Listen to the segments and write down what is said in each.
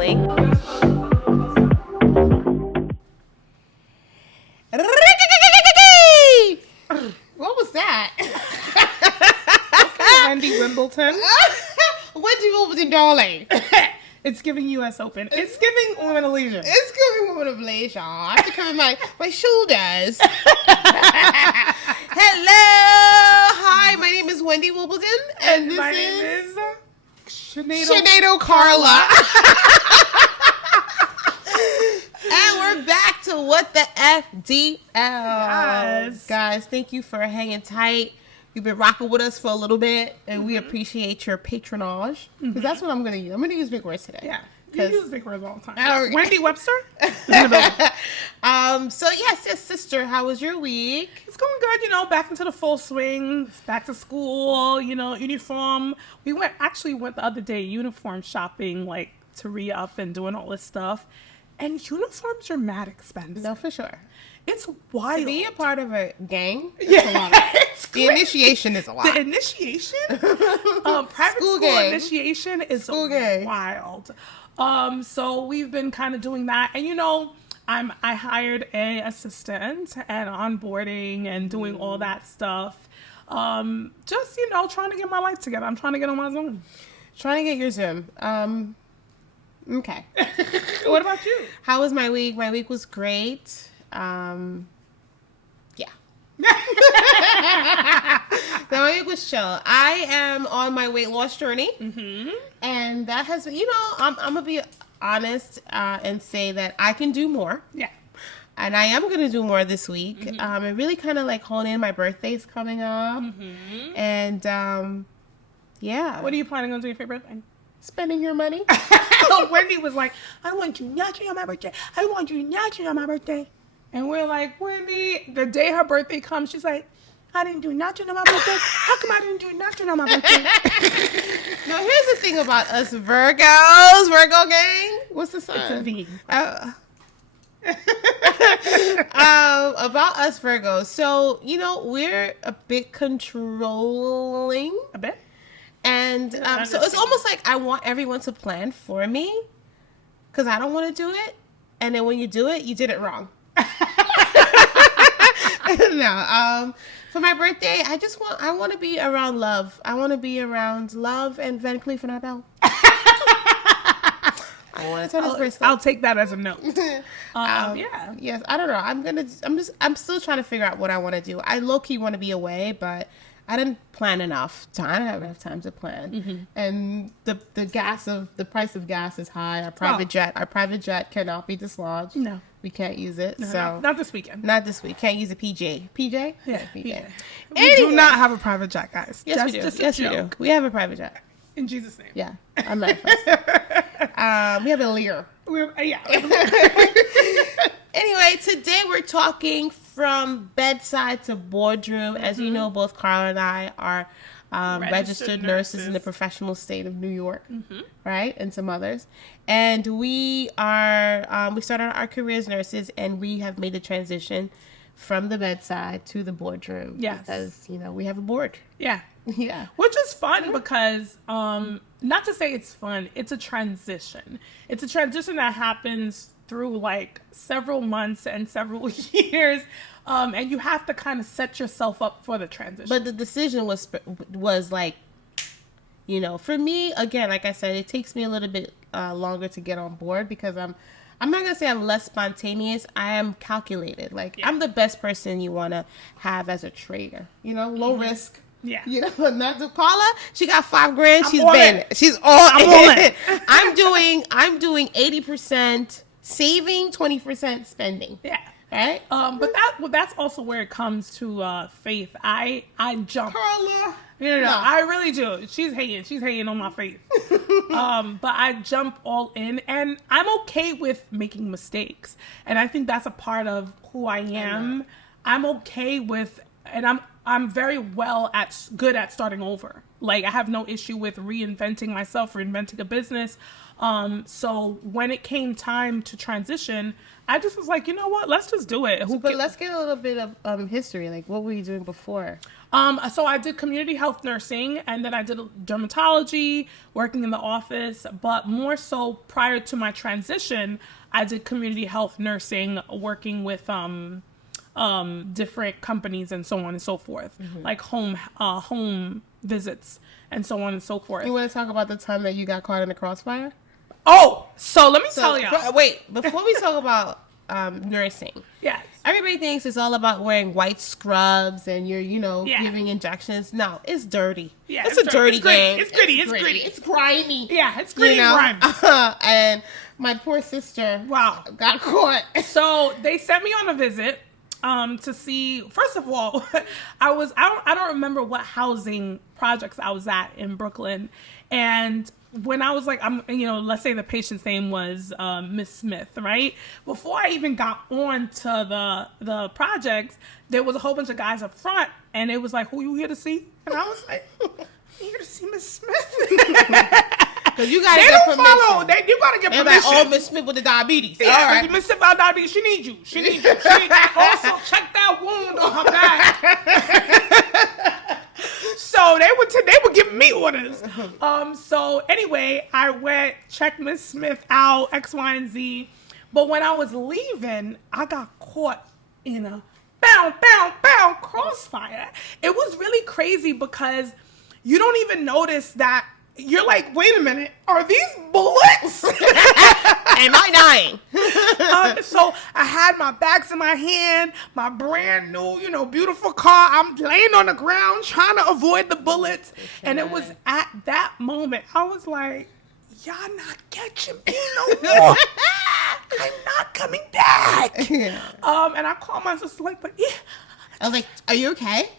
finally. What was that? Okay, Wendy Wimbledon. Wendy Wimbledon, darling. It's giving U.S. Open. It's giving Women of Leisure. It's giving Women of Leisure. I have to cover my shoulders. Hello. Hi, my name is Wendy Wimbledon. And my name is Sinead Carla. And we're back to What the FDL. Yes. Guys, thank you for hanging tight. You've been rocking with us for a little bit, and we appreciate your patronage. Because that's what I'm going to use. I'm going to use big words today. Yeah. You use big words all the time. Wendy Webster? So yes, sister, how was your week? It's going good, back into the full swing, back to school, uniform. We went the other day uniform shopping, like to re-up and doing all this stuff. And uniforms are mad expensive. No, for sure. It's wild. To be a part of a gang, it's a lot. The initiation is a lot. The initiation? Private school initiation is wild. So we've been kind of doing that. And, I hired a assistant and onboarding and doing all that stuff. Just, trying to get my life together. I'm trying to get on my Zoom. Trying to get your Zoom. Okay. What about you? How was my week? My week was great. Yeah. My week was chill. I am on my weight loss journey. Mm-hmm. And that has, I'm going to be honest and say that I can do more. Yeah. And I am going to do more this week. Mm-hmm. And really kind of like hone in. My birthday's coming up. Mm-hmm. And, yeah. What are you planning on doing for your birthday? Spending your money. Wendy was like, I want you nothing on my birthday. I want you nothing on my birthday. And we're like, Wendy, the day her birthday comes, she's like, I didn't do nothing on my birthday. How come I didn't do nothing on my birthday? Now, here's the thing about us Virgos, Virgo gang. What's the sign? It's a V. About us Virgos. So, we're a bit controlling. A bit? And so it's almost like I want everyone to plan for me because I don't want to do it. And then when you do it, you did it wrong. No. For my birthday, I want to be around love. I want to be around love and Van Cleef and Arpels. I want to tell this person. I'll take that as a note. Yeah. Yes. I don't know. I'm still trying to figure out what I want to do. I low-key want to be away, but I didn't plan enough. I don't have enough time to plan. Mm-hmm. And the price of gas is high. Our private jet cannot be dislodged. No. We can't use it. No, so not this weekend. Not this week. Can't use a PJ. PJ? Yeah, PJ. We do not have a private jet, guys. Yes, we do. Yes, we do. We have a private jet. In Jesus' name. Yeah. I'm not first. We have a Lear. Anyway, today we're talking from bedside to boardroom. As you know, both Carla and I are registered nurses in the professional state of New York, right? And some others. And we are, we started our career as nurses, and we have made the transition from the bedside to the boardroom. Yes. Because, we have a board. Yeah. Yeah. Which is fun because, not to say it's fun, it's a transition. It's a transition that happens through like several months and several years. And you have to kind of set yourself up for the transition. But the decision was like, for me, again, like I said, it takes me a little bit longer to get on board because I'm not going to say I'm less spontaneous. I am calculated. Like, I'm the best person you want to have as a trader, low risk. Yeah. Not the Paula. She got $5,000. She's been. She's all I'm in. I'm doing 80% saving, 20% spending. Yeah. Right. But that's also where it comes to faith. I jump. Carla. No, I really do. She's hating on my faith. But I jump all in, and I'm okay with making mistakes. And I think that's a part of who I am. I'm okay with, and I'm very good at starting over. Like, I have no issue with reinventing myself, reinventing a business. So when it came time to transition, I just was like, you know what? Let's just do it. But let's get a little bit of history. Like, what were you doing before? So I did community health nursing, and then I did dermatology, working in the office. But more so, prior to my transition, I did community health nursing, working with different companies and so on and so forth, like home visits and so on and so forth. You want to talk about the time that you got caught in the crossfire? Oh, so let me tell you. Wait, before we talk about nursing. Yes. Everybody thinks it's all about wearing white scrubs and you're, giving injections. No, it's dirty. Yeah, it's a dirty game. It's gritty. It's gritty. It's grimy. Yeah, it's gritty and grimy. And my poor sister, got caught. So they sent me on a visit to see. First of all, I don't remember what housing projects I was at in Brooklyn, and when I was like, let's say the patient's name was Miss Smith, right? Before I even got on to the projects, there was a whole bunch of guys up front, and it was like, who you here to see? And I was like, you here to see Miss Smith? Because you gotta get permission. You gotta get permission. Like, oh, Miss Smith with the diabetes. Yeah, all right. Miss Smith with diabetes, she needs you. Also, check that wound on her back. So they were giving me orders. So anyway, I went, checked Miss Smith out, X, Y, and Z. But when I was leaving, I got caught in a bound crossfire. It was really crazy because you don't even notice that. You're like, wait a minute, are these bullets? Am I dying? So I had my bags in my hand, my brand new, beautiful car. I'm laying on the ground trying to avoid the bullets. And it was at that moment, I was like, y'all not catching me no more. I'm not coming back. Yeah. And I called my sister like, but yeah. I was like, are you okay?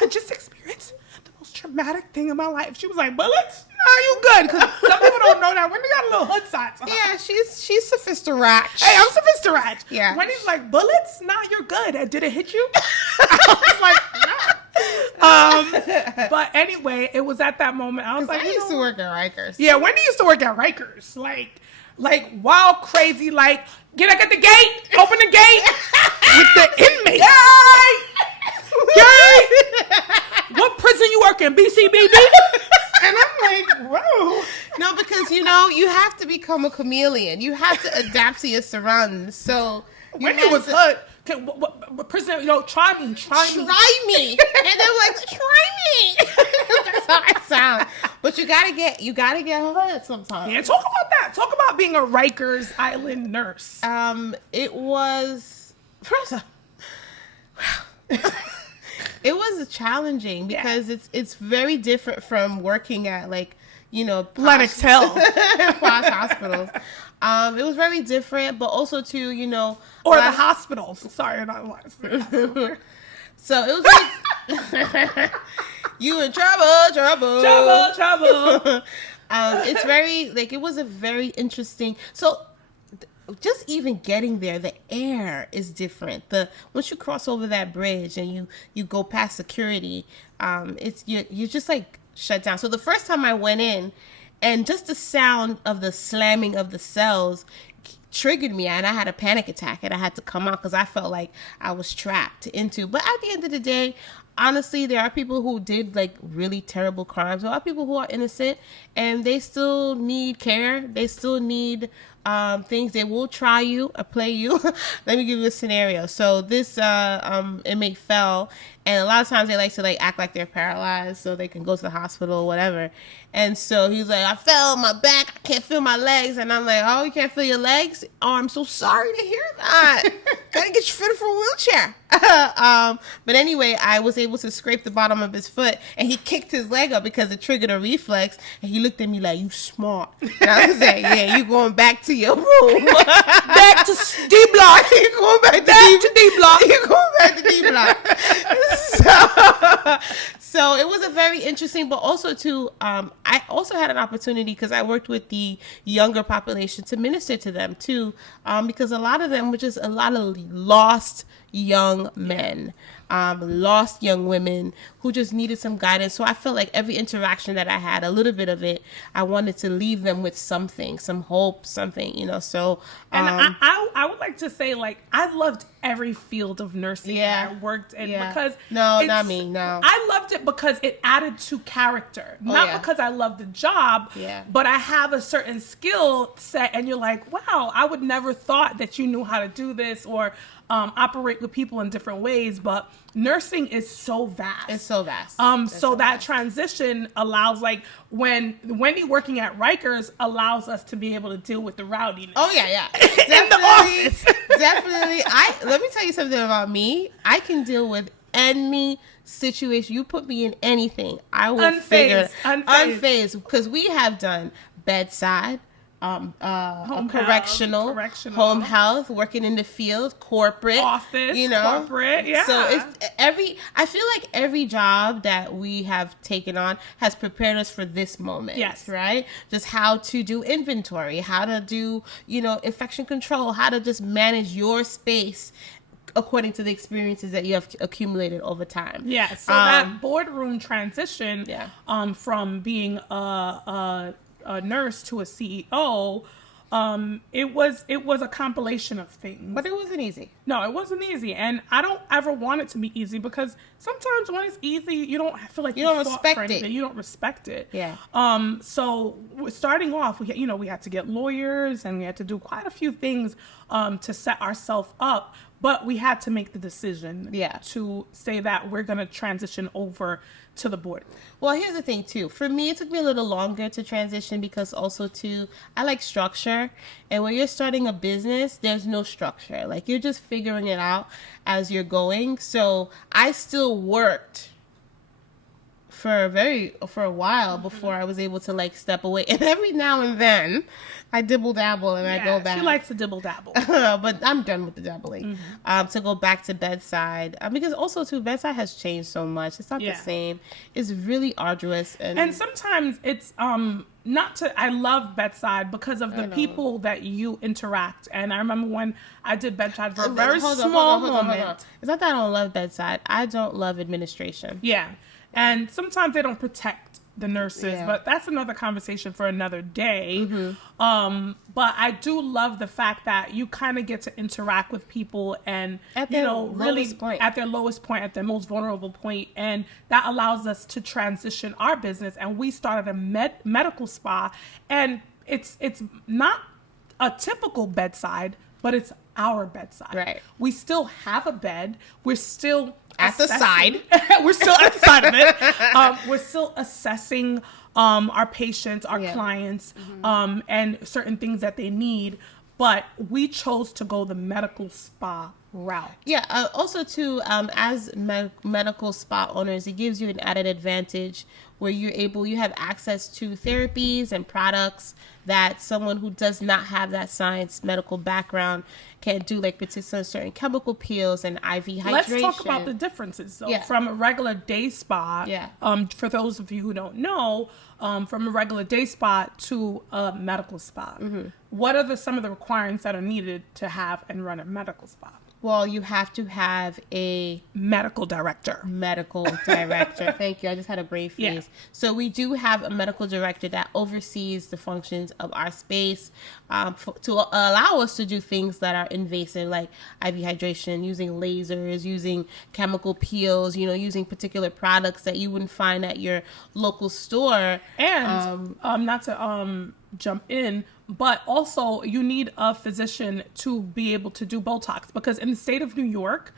I just experienced the most traumatic thing in my life. She was like, bullets? No, you good. Because some people don't know that. Wendy got a little hood sides. Yeah, she's sophisticated. Hey, I'm sophisticated. Yeah. Wendy's like, bullets? Nah, you're good. Did it hit you? I was like, no. But anyway, it was at that moment. I was like, I used to work at Rikers. Yeah, Wendy used to work at Rikers. Like wild, crazy, like, get the gate, open the gate with the inmates. Gay! What prison you work in, BCBD? And I'm like, whoa. No, because, you have to become a chameleon. You have to adapt to your surroundings. So Wendy was hood. What prison, try me. Try me. And they're like, try me. That's how I sound. But you gotta get hood sometimes. Yeah, talk about that. Talk about being a Rikers Island nurse. It was it was challenging because it's very different from working at Lenox Hill, posh hospitals. It was very different, but also too, or the hospitals. Sorry, not hospitals. So it was like you in trouble. It's very it was a very interesting. So just even getting there, the air is different. Once you cross over that bridge and you go past security, you're just like shut down. So the first time I went in, and just the sound of the slamming of the cells triggered me, and I had a panic attack, and I had to come out because I felt like I was trapped into. But at the end of the day, honestly, there are people who did really terrible crimes. There are people who are innocent, and they still need care. They still need things. They will try you or play you. Let me give you a scenario. So this inmate fell, and a lot of times they like to act like they're paralyzed so they can go to the hospital or whatever. And so he was like, I fell on my back, I can't feel my legs. And I'm like, oh, you can't feel your legs? Oh, I'm so sorry to hear that. Gotta get you fitted for a wheelchair. But anyway, I was able to scrape the bottom of his foot, and he kicked his leg up because it triggered a reflex. And he looked at me like, you smart. And I was like, yeah, you going back to your room. Back to D block. You're going back to D block. You're going back to D block. So it was a very interesting, but also too, I also had an opportunity because I worked with the younger population to minister to them too, because a lot of them were just a lot of lost young men, lost young women who just needed some guidance. So I felt like every interaction that I had, a little bit of it, I wanted to leave them with something, some hope, something, you know. So and I would like to say, like, I loved every field of nursing that I worked in because not me. No, I loved it because it added to character, not because I loved the job, but I have a certain skill set, and you're like, wow, I would never thought that you knew how to do this or operate with people in different ways, but nursing is so vast. It's so vast. So that transition allows, like, when Wendy working at Rikers allows us to be able to deal with the rowdiness. Oh yeah. In the office. Definitely. Let me tell you something about me. I can deal with any situation. You put me in anything, I will figure it. Unfazed, because we have done bedside, correctional, home health, working in the field, corporate, office, corporate, So I feel like every job that we have taken on has prepared us for this moment. Yes. Right? Just how to do inventory, how to do, infection control, how to just manage your space according to the experiences that you have accumulated over time. Yeah. So that boardroom transition, from being a nurse to a CEO, it was a compilation of things. But it wasn't easy. No, it wasn't easy, and I don't ever want it to be easy, because sometimes when it's easy, you don't feel like you don't respect it. You don't respect it. Yeah. So starting off, we had to get lawyers, and we had to do quite a few things to set ourselves up. But we had to make the decision to say that we're going to transition over to the board. Well, here's the thing, too. For me, it took me a little longer to transition because also, too, I like structure. And when you're starting a business, there's no structure. Like, you're just figuring it out as you're going. So I still worked for a while before I was able to, like, step away. And every now and then, I dibble dabble and I go back. She likes to dibble dabble. But I'm done with the dabbling. To go back to bedside. Because also, too, bedside has changed so much. It's not the same. It's really arduous. And sometimes it's I love bedside because of the people that you interact. And I remember when I did bedside for a very small moment. It's not that I don't love bedside. I don't love administration. Yeah. And sometimes they don't protect the nurses, but that's another conversation for another day. But I do love the fact that you kind of get to interact with people and, at their lowest point, at their most vulnerable point. And that allows us to transition our business. And we started a medical spa, and it's not a typical bedside, but it's our bedside. Right. We still have a bed. We're still at the side. We're still at the side of it. We're still assessing our patients, our clients, and certain things that they need. But we chose to go the medical spa route. Yeah. Also, too, as medical spa owners, it gives you an added advantage where you have access to therapies and products that someone who does not have that science medical background can do, like particular certain chemical peels and IV hydration. Let's talk about the differences. So from a regular day spa, for those of you who don't know, from a regular day spa to a medical spa, what are some of the requirements that are needed to have and run a medical spa? Well, you have to have a medical director. Thank you. I just had a brain freeze. Yeah. So we do have a medical director that oversees the functions of our space to allow us to do things that are invasive, like IV hydration, using lasers, using chemical peels, using particular products that you wouldn't find at your local store. And not to jump in, but also you need a physician to be able to do Botox, because in the state of New York,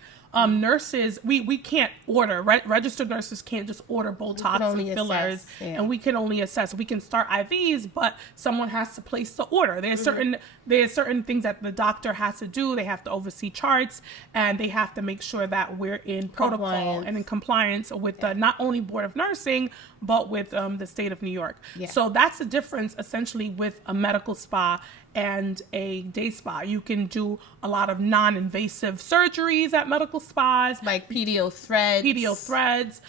nurses, we can't order, registered nurses can't just order Botox and fillers, and we can only assess. We can start IVs, but someone has to place the order. There's certain things that the doctor has to do. They have to oversee charts, and they have to make sure that we're in protocol and in compliance with the not only Board of Nursing, but with the state of New York. Yeah. So that's the difference essentially with a medical spa and a day spa. You can do a lot of non-invasive surgeries at medical spas, like PDO threads,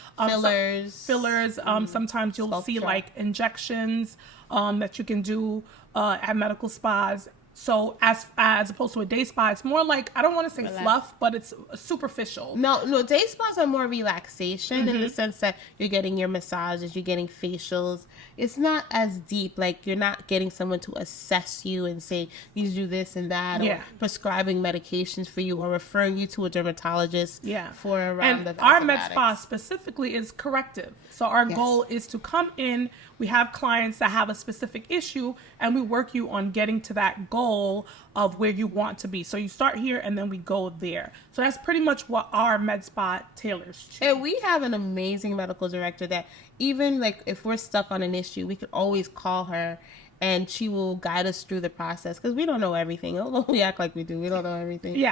fillers. Sometimes you'll see like injections that you can do at medical spas. So as opposed to a day spa, it's more like, I don't want to say fluff, but it's superficial. No, day spas are more relaxation in the sense that you're getting your massages, you're getting facials. It's not as deep. Like, you're not getting someone to assess you and say, you do this and that, or prescribing medications for you, or referring you to a dermatologist for a round of our med spa specifically is corrective. So our goal is to come in, we have clients that have a specific issue, and we work you on getting to that goal of where you want to be. So you start here and then we go there. So that's pretty much what our med spa tailors to. And we have an amazing medical director that even like if we're stuck on an issue, we can always call her and she will guide us through the process, because we don't know everything. Although we act like we do, we don't know everything.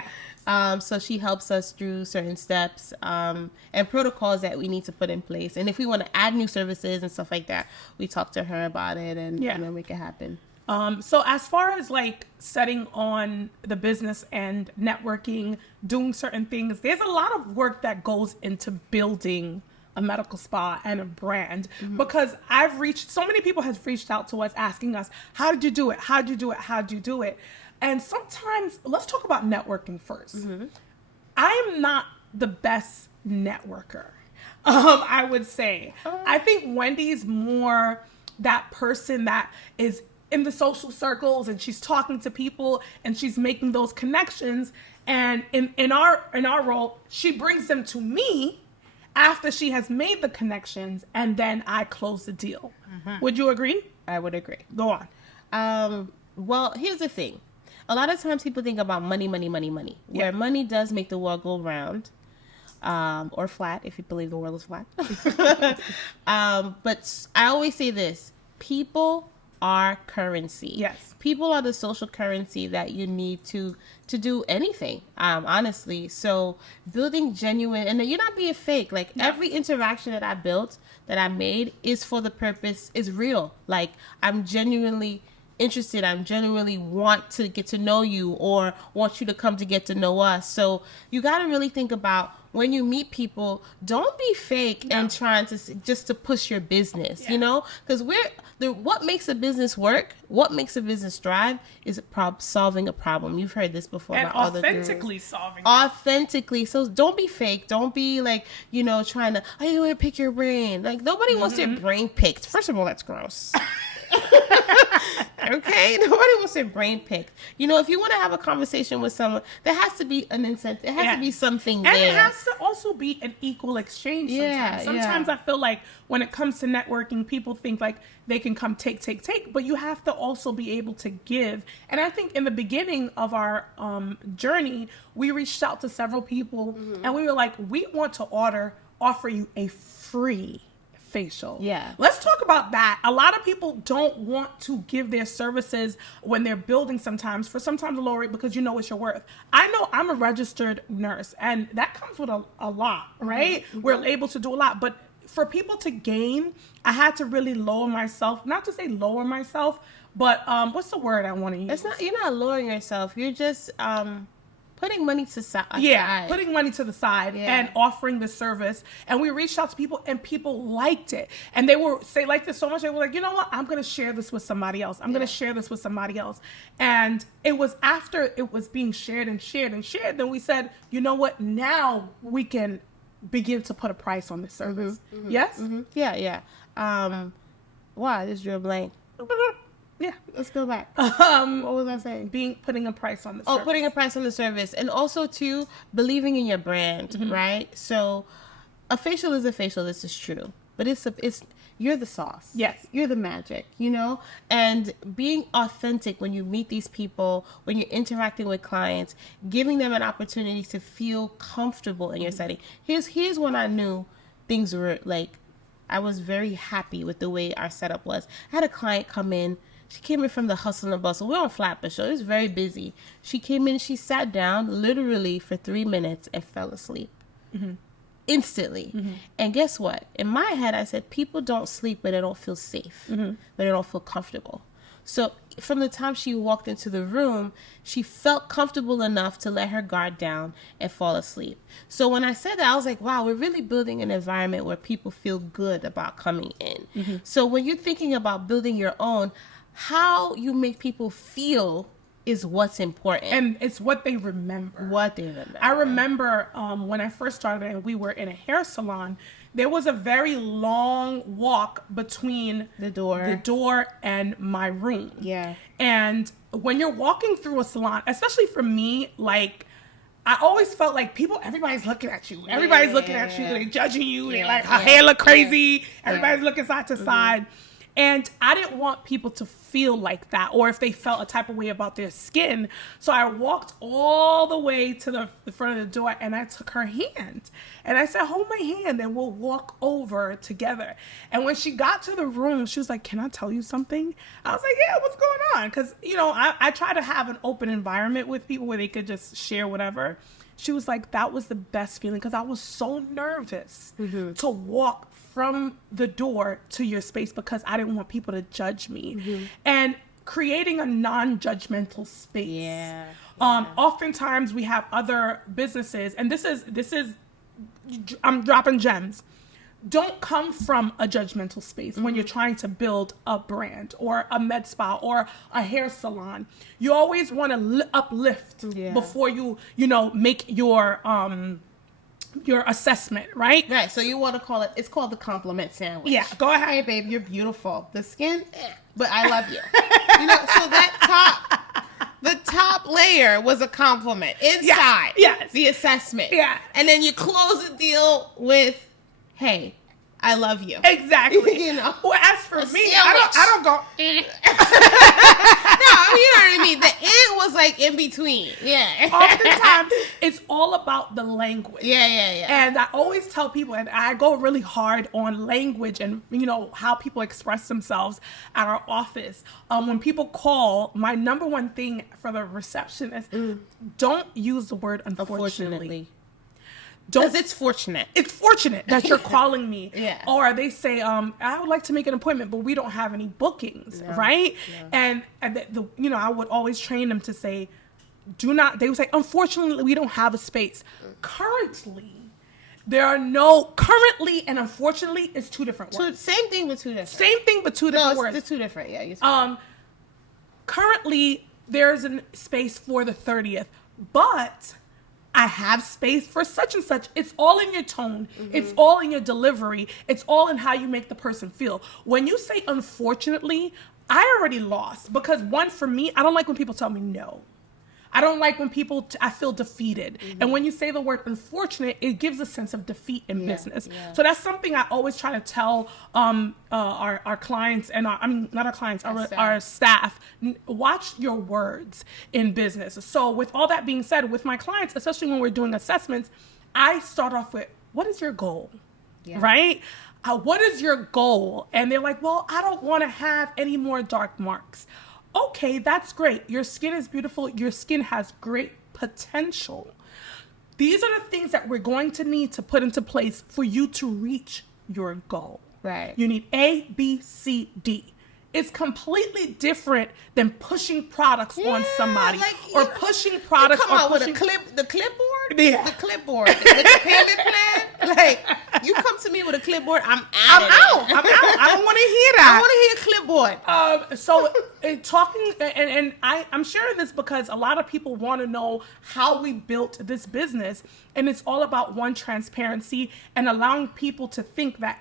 So she helps us through certain steps and protocols that we need to put in place. And if we want to add new services and stuff like that, we talk to her about it and make it happen. So as far as like setting on the business and networking, doing certain things, there's a lot of work that goes into building a medical spa and a brand, because so many people have reached out to us asking us, how did you do it? How did you do it? How did you do it? And sometimes, let's talk about networking first. I am not the best networker, I would say. I think Wendy's more that person that is in the social circles and she's talking to people and she's making those connections. And in our role, she brings them to me after she has made the connections, and then I close the deal. Would you agree? I would agree. Go on. Well, here's the thing. A lot of times people think about money, where money does make the world go round, or flat, if you believe the world is flat. But I always say this: people are currency. Yes. People are the social currency that you need to do anything, honestly. So building genuine, and you're not being fake. Like every interaction that I built, that I made, is for the purpose, is real. Like, I'm genuinely interested. I genuinely want to get to know you, or want you to come to get to know us. So you got to really think about, when you meet people, don't be fake and trying to just to push your business, you know, because what makes a business work, what makes a business thrive, is solving a problem. You've heard this before. And authentically solving it. Authentically. So don't be fake. Don't be like, trying to, I want to pick your brain. Like, nobody wants their brain picked. First of all, that's gross. Okay, nobody wants their brain picked. If you want to have a conversation with someone, there has to be an incentive. There has to be something there. And it has to also be an equal exchange sometimes. Sometimes I feel like when it comes to networking, people think like they can come take, but you have to also be able to give. And I think in the beginning of our journey, we reached out to several people and we were like, we want to offer you a free facial. Let's talk about that. A lot of people don't want to give their services when they're building sometimes a low rate, because it's your worth. I know I'm a registered nurse, and that comes with a lot, right? We're able to do a lot, but for people to gain, I had to really lower myself. Not to say lower myself, but what's the word I want to use? You're not lowering yourself. You're just putting money to aside. Putting money to the side and offering the service. And we reached out to people, and people liked it. And they liked it so much, they were like, you know what? I'm going to share this with somebody else. I'm going to share this with somebody else. And it was after it was being shared, then we said, you know what? Now we can begin to put a price on this service. Yes? Yeah. Wow, I just drew a blank. Yeah, let's go back. What was I saying? Putting a price on the service. Putting a price on the service. And also, too, believing in your brand, right? So a facial is a facial. This is true. But you're the sauce. Yes. You're the magic, And being authentic when you meet these people, when you're interacting with clients, giving them an opportunity to feel comfortable in your setting. Here's when I knew things were like, I was very happy with the way our setup was. I had a client come in. She came in from the hustle and bustle. We're on Flatbush, so it was very busy. She came in, she sat down literally for 3 minutes and fell asleep. Instantly. And guess what? In my head, I said, people don't sleep when they don't feel safe, when they don't feel comfortable. So from the time she walked into the room, she felt comfortable enough to let her guard down and fall asleep. So when I said that, I was like, wow, we're really building an environment where people feel good about coming in. Mm-hmm. So when you're thinking about building your own, how you make people feel is what's important. And it's what they remember. What they remember. I remember when I first started and we were in a hair salon, there was a very long walk between the door and my room. Yeah. And when you're walking through a salon, especially for me, like, I always felt like everybody's looking at you. Everybody's looking at you. They're judging you. They're like, her hair look crazy. Everybody's looking side to side. And I didn't want people to feel like that, or if they felt a type of way about their skin. So I walked all the way to the front of the door and I took her hand. And I said, hold my hand and we'll walk over together. And when she got to the room, she was like, can I tell you something? I was like, yeah, what's going on? Because, you know, I try to have an open environment with people where they could just share whatever. She was like, that was the best feeling, because I was so nervous to walk from the door to your space because I didn't want people to judge me. Mm-hmm. And creating a non-judgmental space. Yeah. Oftentimes we have other businesses, and this is I'm dropping gems. Don't come from a judgmental space when you're trying to build a brand or a med spa or a hair salon. You always want to uplift before you make your assessment, right? Right. So you want to it's called the compliment sandwich. Yeah. Go ahead. Hey, babe, you're beautiful. The skin, but I love you. So the top layer was a compliment. Inside, yes. The assessment. Yeah. And then you close the deal with, hey, I love you. Exactly. Well, as for me, I don't go. No, you know what I mean. The "and" was like in between. Yeah. Oftentimes, it's all about the language. Yeah. And I always tell people, and I go really hard on language and how people express themselves at our office. When people call, my number one thing for the receptionist, don't use the word unfortunately. Because it's fortunate. It's fortunate that you're calling me. Yeah. Or they say, I would like to make an appointment, but we don't have any bookings, right? Yeah. And I would always train them to say, they would say, unfortunately, we don't have a space. Currently and unfortunately is two different words. Same thing, but two different. Same thing, but two different words. They're two different, yeah. Currently, there's a space for the 30th, but I have space for such and such. It's all in your tone. Mm-hmm. It's all in your delivery. It's all in how you make the person feel. When you say unfortunately, I already lost, because for me, I don't like when people tell me no. I don't like when I feel defeated. Mm-hmm. And when you say the word unfortunate, it gives a sense of defeat in business. Yeah. So that's something I always try to tell our clients and our staff. Watch your words in business. So with all that being said, with my clients, especially when we're doing assessments, I start off with, what is your goal? Yeah. Right? What is your goal? And they're like, well, I don't want to have any more dark marks. Okay, that's great. Your skin is beautiful. Your skin has great potential. These are the things that we're going to need to put into place for you to reach your goal. Right. You need A, B, C, D. It's completely different than pushing products on somebody or pushing products. With the clipboard. Yeah. The clipboard. With the payment plan. Like, you come to me with a clipboard, I'm out. I don't want to hear that. I want to hear clipboard. So talking, and I'm sharing this because a lot of people want to know how we built this business, and it's all about transparency and allowing people to think that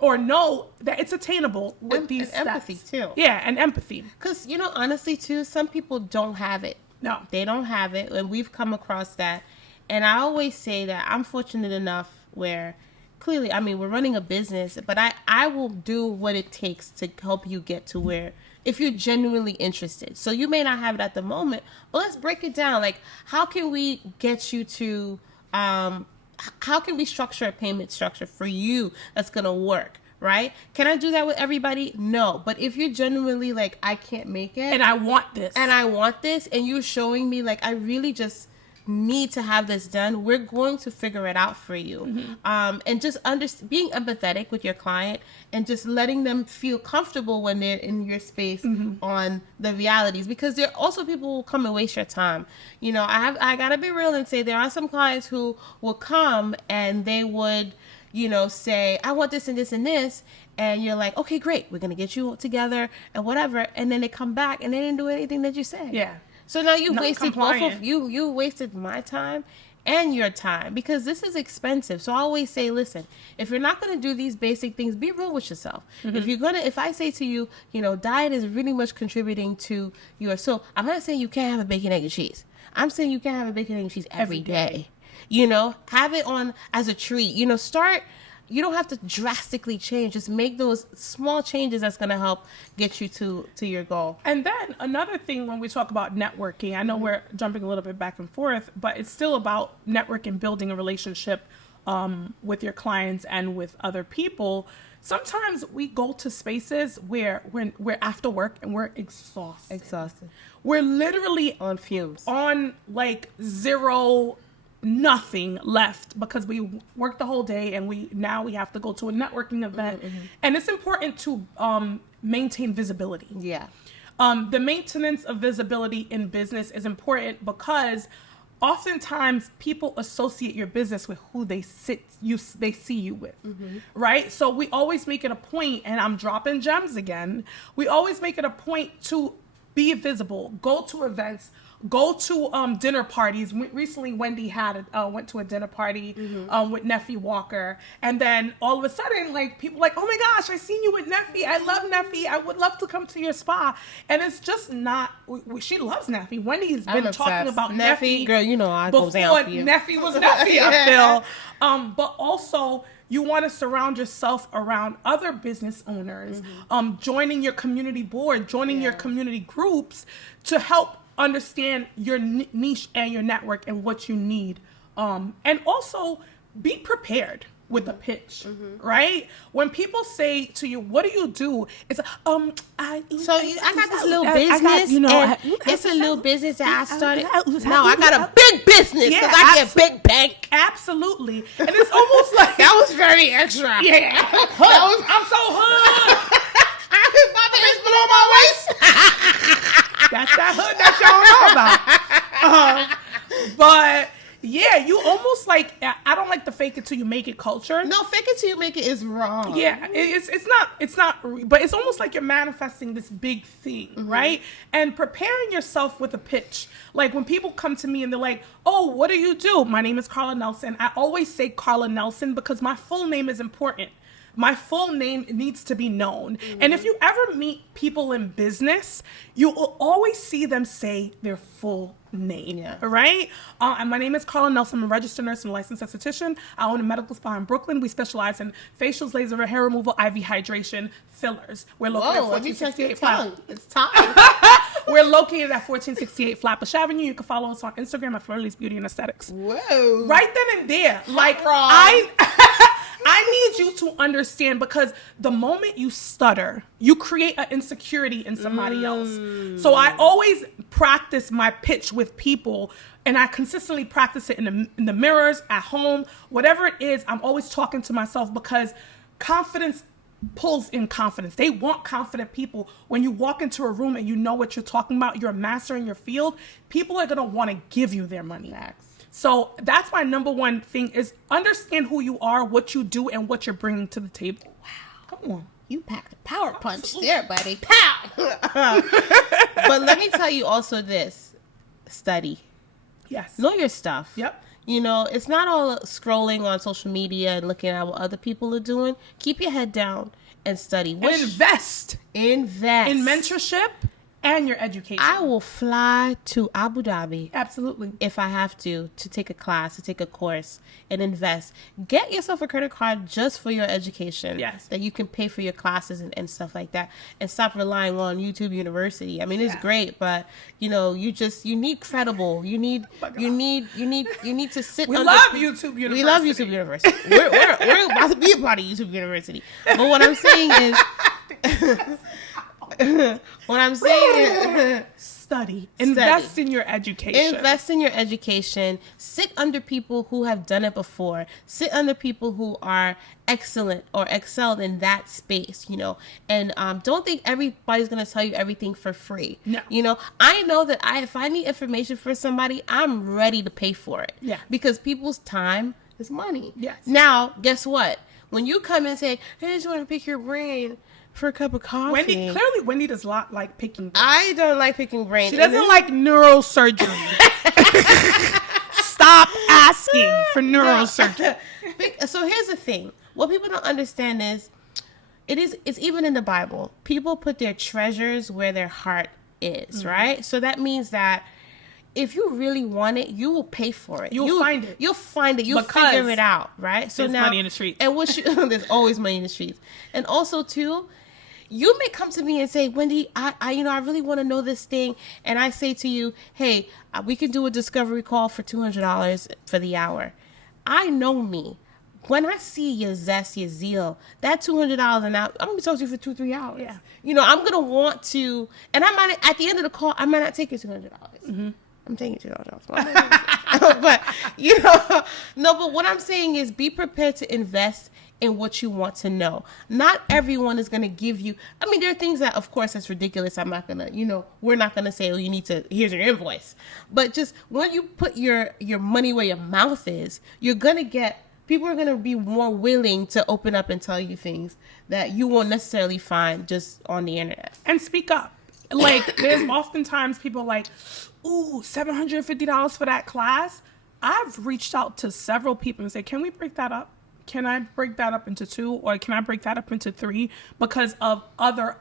or know that it's attainable with these steps. Empathy too. Yeah, and empathy. Because, honestly too, some people don't have it. No. They don't have it, and we've come across that. And I always say that I'm fortunate enough where clearly, we're running a business, but I will do what it takes to help you get to where, if you're genuinely interested. So you may not have it at the moment, but let's break it down. Like, how can we get you to, how can we structure a payment structure for you that's going to work? Right? Can I do that with everybody? No. But if you're genuinely like, I can't make it. And I want this. And you're showing me like, I really just need to have this done, we're going to figure it out for you. And just being empathetic with your client and just letting them feel comfortable when they're in your space on the realities, because there are also people who will come and waste your time. You know, I gotta be real and say there are some clients who will come and they would, you know, say, I want this and this and this. And you're like, okay, great, we're going to get you together and whatever. And then they come back and they didn't do anything that you said. Yeah. So now you wasted both of you wasted my time and your time, because this is expensive. So I always say, listen, if you're not going to do these basic things, be real with yourself. If I say to you, you know, diet is really much contributing to your, so I'm not saying you can't have a bacon, egg, and cheese. I'm saying you can't have a bacon, egg, and cheese every day. You know, have it on as a treat. You know, you don't have to drastically change. Just make those small changes that's going to help get you to your goal. And then another thing when we talk about networking, I know we're jumping a little bit back and forth, but it's still about networking, building a relationship with your clients and with other people. Sometimes we go to spaces where we're after work and we're exhausted. We're literally on fumes, on like nothing left, because we worked the whole day and we have to go to a networking event. And it's important to maintain visibility. The maintenance of visibility in business is important because oftentimes people associate your business with who they see you with, right? So we always make it a point, and I'm dropping gems again, we always make it a point to be visible, go to events, go to dinner parties. Recently, Wendy went to a dinner party with Neffy Walker, and then all of a sudden, like, people like, oh my gosh, I seen you with Neffy. I love Neffy. I would love to come to your spa. And it's just not. She loves Neffy. Wendy's been talking about Neffy. Girl, you know I go down for you. Neffy was Neffy, I feel. But also, you want to surround yourself around other business owners, joining your community board, joining your community groups to help understand your niche and your network and what you need. And also be prepared with a pitch, right? When people say to you, what do you do? It's, I got this little business. It's a little business that I started. Now I got a big business because I get big bank. Absolutely. And it's almost like. That was very extra. Yeah. I'm so hood. My business below my waist. That's that hood that y'all know about. But yeah, you almost like, I don't like the fake it till you make it culture. No, fake it till you make it is wrong. Yeah, it's not, but it's almost like you're manifesting this big thing, right? And preparing yourself with a pitch. Like when people come to me and they're like, oh, what do you do? My name is Carla Nelson. I always say Carla Nelson because my full name is important. My full name needs to be known. And if you ever meet people in business, you will always see them say their full name, right? And my name is Carla Nelson. I'm a registered nurse and licensed esthetician. I own a medical spa in Brooklyn. We specialize in facials, laser hair removal, IV hydration, fillers. We're located at 1468 Flatbush. It's time. We're located at 1468 Flatbush Avenue. You can follow us on Instagram at Flirley's Beauty and Aesthetics. Whoa. Right then and there. Like, I need you to understand, because the moment you stutter, you create an insecurity in somebody else. So I always practice my pitch with people, and I consistently practice it in the mirrors, at home, whatever it is. I'm always talking to myself, because confidence pulls in confidence. They want confident people. When you walk into a room and you know what you're talking about, you're a master in your field, people are going to want to give you their money. So that's my number one thing, is understand who you are, what you do, and what you're bringing to the table. Wow. Come on. You packed a power punch there, buddy. Pow! But let me tell you also this. Study. Yes. Know your stuff. Yep. You know, it's not all scrolling on social media and looking at what other people are doing. Keep your head down and study. And invest. Invest. In mentorship and your education. I will fly to Abu Dhabi. Absolutely. If I have to take a class, to take a course, and invest. Get yourself a credit card just for your education. Yes. That you can pay for your classes and stuff like that. And stop relying on YouTube University. I mean, it's great, but you know, you need credible. You need to sit. We love YouTube University. We love YouTube University. We're about to be a part of YouTube University. But what I'm saying is. What I'm saying is, Study. Invest in your education. Invest in your education. Sit under people who have done it before. Sit under people who are excellent or excelled in that space, you know. And don't think everybody's going to tell you everything for free. No. You know, I know that if I need information for somebody, I'm ready to pay for it. Yeah. Because people's time is money. Yes. Now, guess what? When you come and say, hey, I just want to pick your brain for a cup of coffee. Wendy does not like picking brains. I don't like picking brains. She doesn't like neurosurgery. Stop asking for neurosurgery. So here's the thing. What people don't understand is, it's even in the Bible. People put their treasures where their heart is, right? So that means that if you really want it, you will pay for it. You'll find it. You'll find it. You'll figure it out, right? So there's now, money in the streets. And there's always money in the streets. And also, too, you may come to me and say, Wendy, I really want to know this thing. And I say to you, hey, we can do a discovery call for $200 for the hour. I know me. When I see your zest, your zeal, that $200 an hour, I'm going to be talking to you for 2-3 hours. Yeah. You know, I'm going to want to, and I might, at the end of the call, I might not take your $200. Mm-hmm. I'm taking $200. But, you know, no, but what I'm saying is be prepared to invest in what you want to know. Not everyone is going to give you, I mean, there are things that, of course, that's ridiculous. I'm not going to, you know, we're not going to say, oh, you need to, here's your invoice. But just when you put your money where your mouth is, you're going to get, people are going to be more willing to open up and tell you things that you won't necessarily find just on the internet. And speak up. Like, there's oftentimes people like, ooh, $750 for that class. I've reached out to several people and said, can we break that up? Can I break that up into 2, or can I break that up into 3 because of other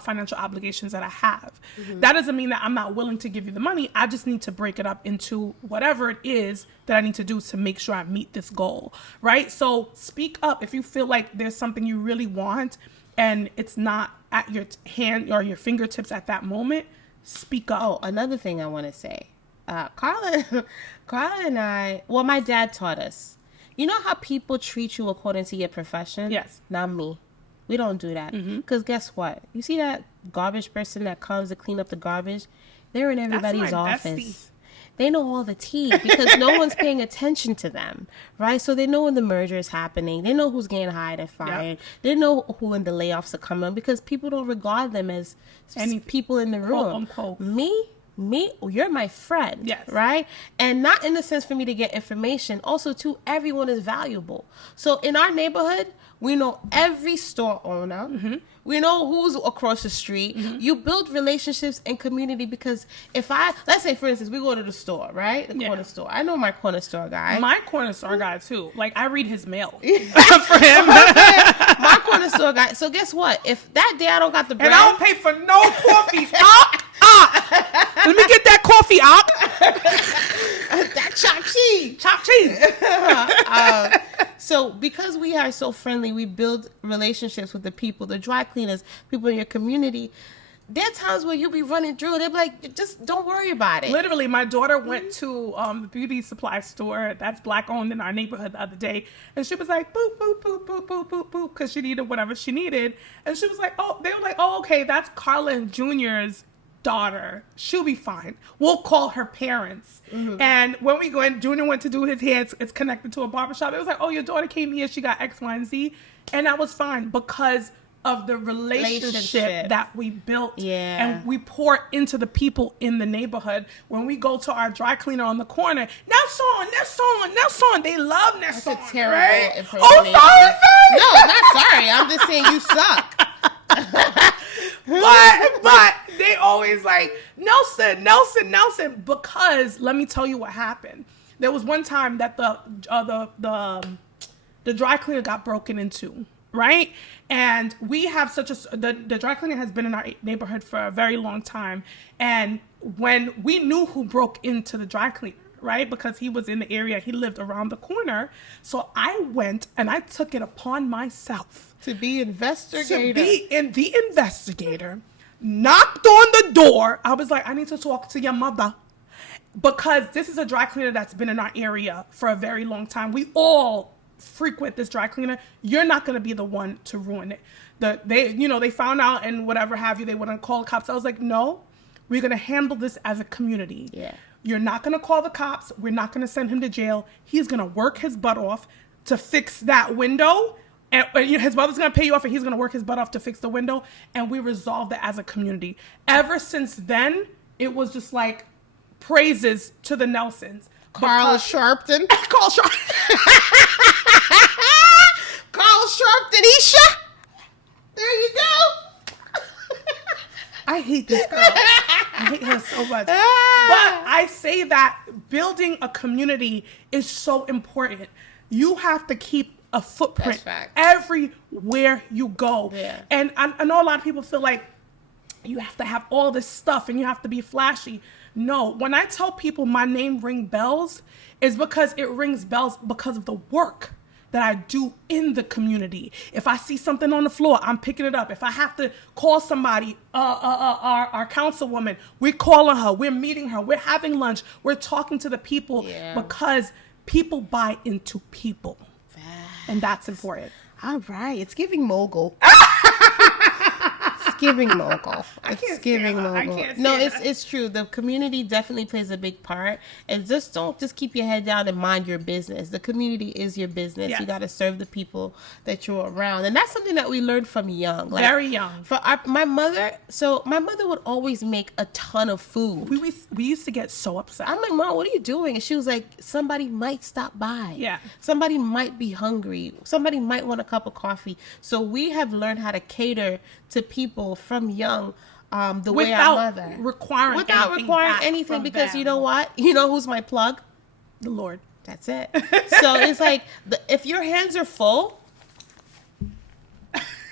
financial obligations that I have? Mm-hmm. That doesn't mean that I'm not willing to give you the money. I just need to break it up into whatever it is that I need to do to make sure I meet this goal, right? So speak up if you feel like there's something you really want and it's not at your hand or your fingertips at that moment. Speak up. Oh, another thing I want to say. Carla and I, well, my dad taught us. You know how people treat you according to your profession? Yes. Not me. We don't do that. Because guess what? You see that garbage person that comes to clean up the garbage? They're in everybody's office. Bestie. They know all the tea because no one's paying attention to them, right? So they know when the merger is happening. They know who's getting hired and fired. Yep. They know who when the layoffs are coming because people don't regard them as any people in the room. Me, you're my friend, yes, right? And not in the sense for me to get information. Also, too, everyone is valuable. So in our neighborhood, we know every store owner. Mm-hmm. We know who's across the street. Mm-hmm. You build relationships and community because let's say, for instance, we go to the store, right? The corner store. I know my corner store guy. My corner store guy, too. Like, I read his mail for him. My corner store guy. So guess what? If that day I don't got the bread. And I don't pay for no coffee. Let me get that coffee up. That chopped cheese. So because we are so friendly, we build relationships with the people, the dry cleaners, people in your community. There are times where you'll be running through. They'll be like, just don't worry about it. Literally, my daughter went to the beauty supply store that's Black owned in our neighborhood the other day. And she was like, boop, boop, boop, boop, boop, boop, boop, because she needed whatever she needed. And she was like, they were like, okay, that's Carla and Junior's daughter. She'll be fine. We'll call her parents. Mm-hmm. And when we go in, Junior went to do his hair. It's connected to a barbershop. It was like, your daughter came here. She got X, Y, and Z. And that was fine because of the relationship that we built. Yeah. And we pour into the people in the neighborhood. When we go to our dry cleaner on the corner, Nelson. They love Nelson. That's a terrible impersonation. Oh, sorry. No, not sorry. I'm just saying you suck. But they always like, Nelson, because let me tell you what happened. There was one time that the dry cleaner got broken into, right? And we have the dry cleaner has been in our neighborhood for a very long time. And when we knew who broke into the dry cleaner, right? Because he was in the area, he lived around the corner. So I went and I took it upon myself to be the investigator, knocked on the door. I was like, I need to talk to your mother. Because this is a dry cleaner that's been in our area for a very long time. We all frequent this dry cleaner. You're not going to be the one to ruin it. They found out and whatever have you, they wouldn't call the cops. I was like, no, We're going to handle this as a community. Yeah. You're not going to call the cops. We're not going to send him to jail. He's going to work his butt off to fix that window. And his mother's going to pay you off, and he's going to work his butt off to fix the window. And we resolved it as a community. Ever since then, it was just like praises to the Nelsons. Carl Sharpton. Carl Sharpton, Isha. There you go. I hate this girl. I hate her so much. But I say that building a community is so important. You have to keep a footprint everywhere you go. Yeah. And I know a lot of people feel like you have to have all this stuff and you have to be flashy. No, when I tell people my name rings bells, it's because it rings bells because of the work that I do in the community. If I see something on the floor, I'm picking it up. If I have to call somebody, our councilwoman, we're calling her, we're meeting her, we're having lunch, we're talking to the people because people buy into people. And that's important. All right. It's giving mogul. Giving mogul. It's giving mogul. No, it's true. The community definitely plays a big part. And don't keep your head down and mind your business. The community is your business. Yes. You got to serve the people that you're around. And that's something that we learned from young. Like, very young. My mother would always make a ton of food. We used to get so upset. I'm like, Mom, what are you doing? And she was like, somebody might stop by. Yeah. Somebody might be hungry. Somebody might want a cup of coffee. So we have learned how to cater to people from young, way our mother. Without requiring anything because them. You know what? You know who's my plug? The Lord. That's it. So it's like, if your hands are full,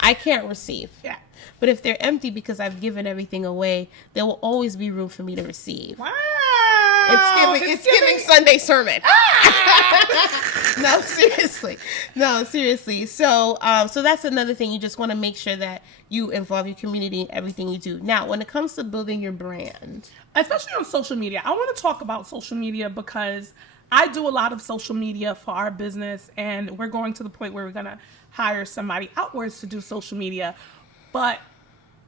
I can't receive. Yeah. But if they're empty because I've given everything away, there will always be room for me to receive. Wow. It's giving Sunday sermon. No, seriously. So that's another thing. You just want to make sure that you involve your community in everything you do. Now, when it comes to building your brand, especially on social media, I want to talk about social media because I do a lot of social media for our business, and we're going to the point where we're going to hire somebody outwards to do social media. But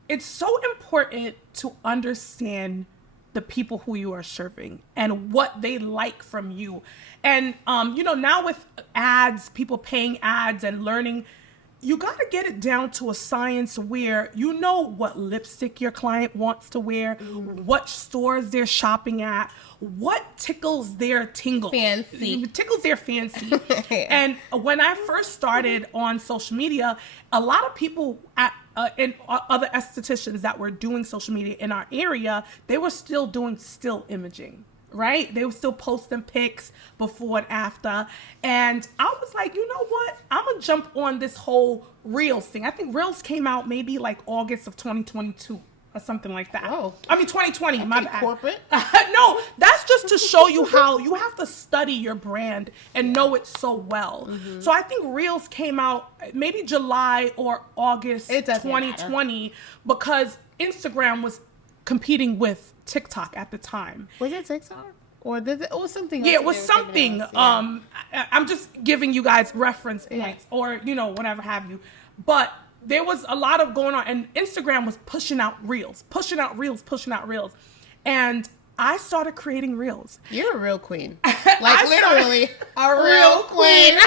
it's so important to understand the people who you are serving and what they like from you. And, now with ads, people paying ads and learning, you got to get it down to a science where you know what lipstick your client wants to wear, what stores they're shopping at, what tickles their tingle. Tickles their fancy. And when I first started on social media, a lot of people and other estheticians that were doing social media in our area, they were still doing still imaging. Right? They were still posting pics before and after. And I was like, you know what? I'm going to jump on this whole Reels thing. I think Reels came out maybe like August of 2022 or something like that. Oh. I mean, 2020, my bad. Corporate? No, that's just to show you how you have to study your brand and know it so well. Mm-hmm. So I think Reels came out maybe July or August 2020 because Instagram was competing with TikTok at the time. Was it TikTok? Or it was something else? Yeah, it was something. Yeah. I'm just giving you guys reference points or, whatever have you. But there was a lot of going on. And Instagram was pushing out Reels. And I started creating Reels. You're a real queen. Like literally a real queen.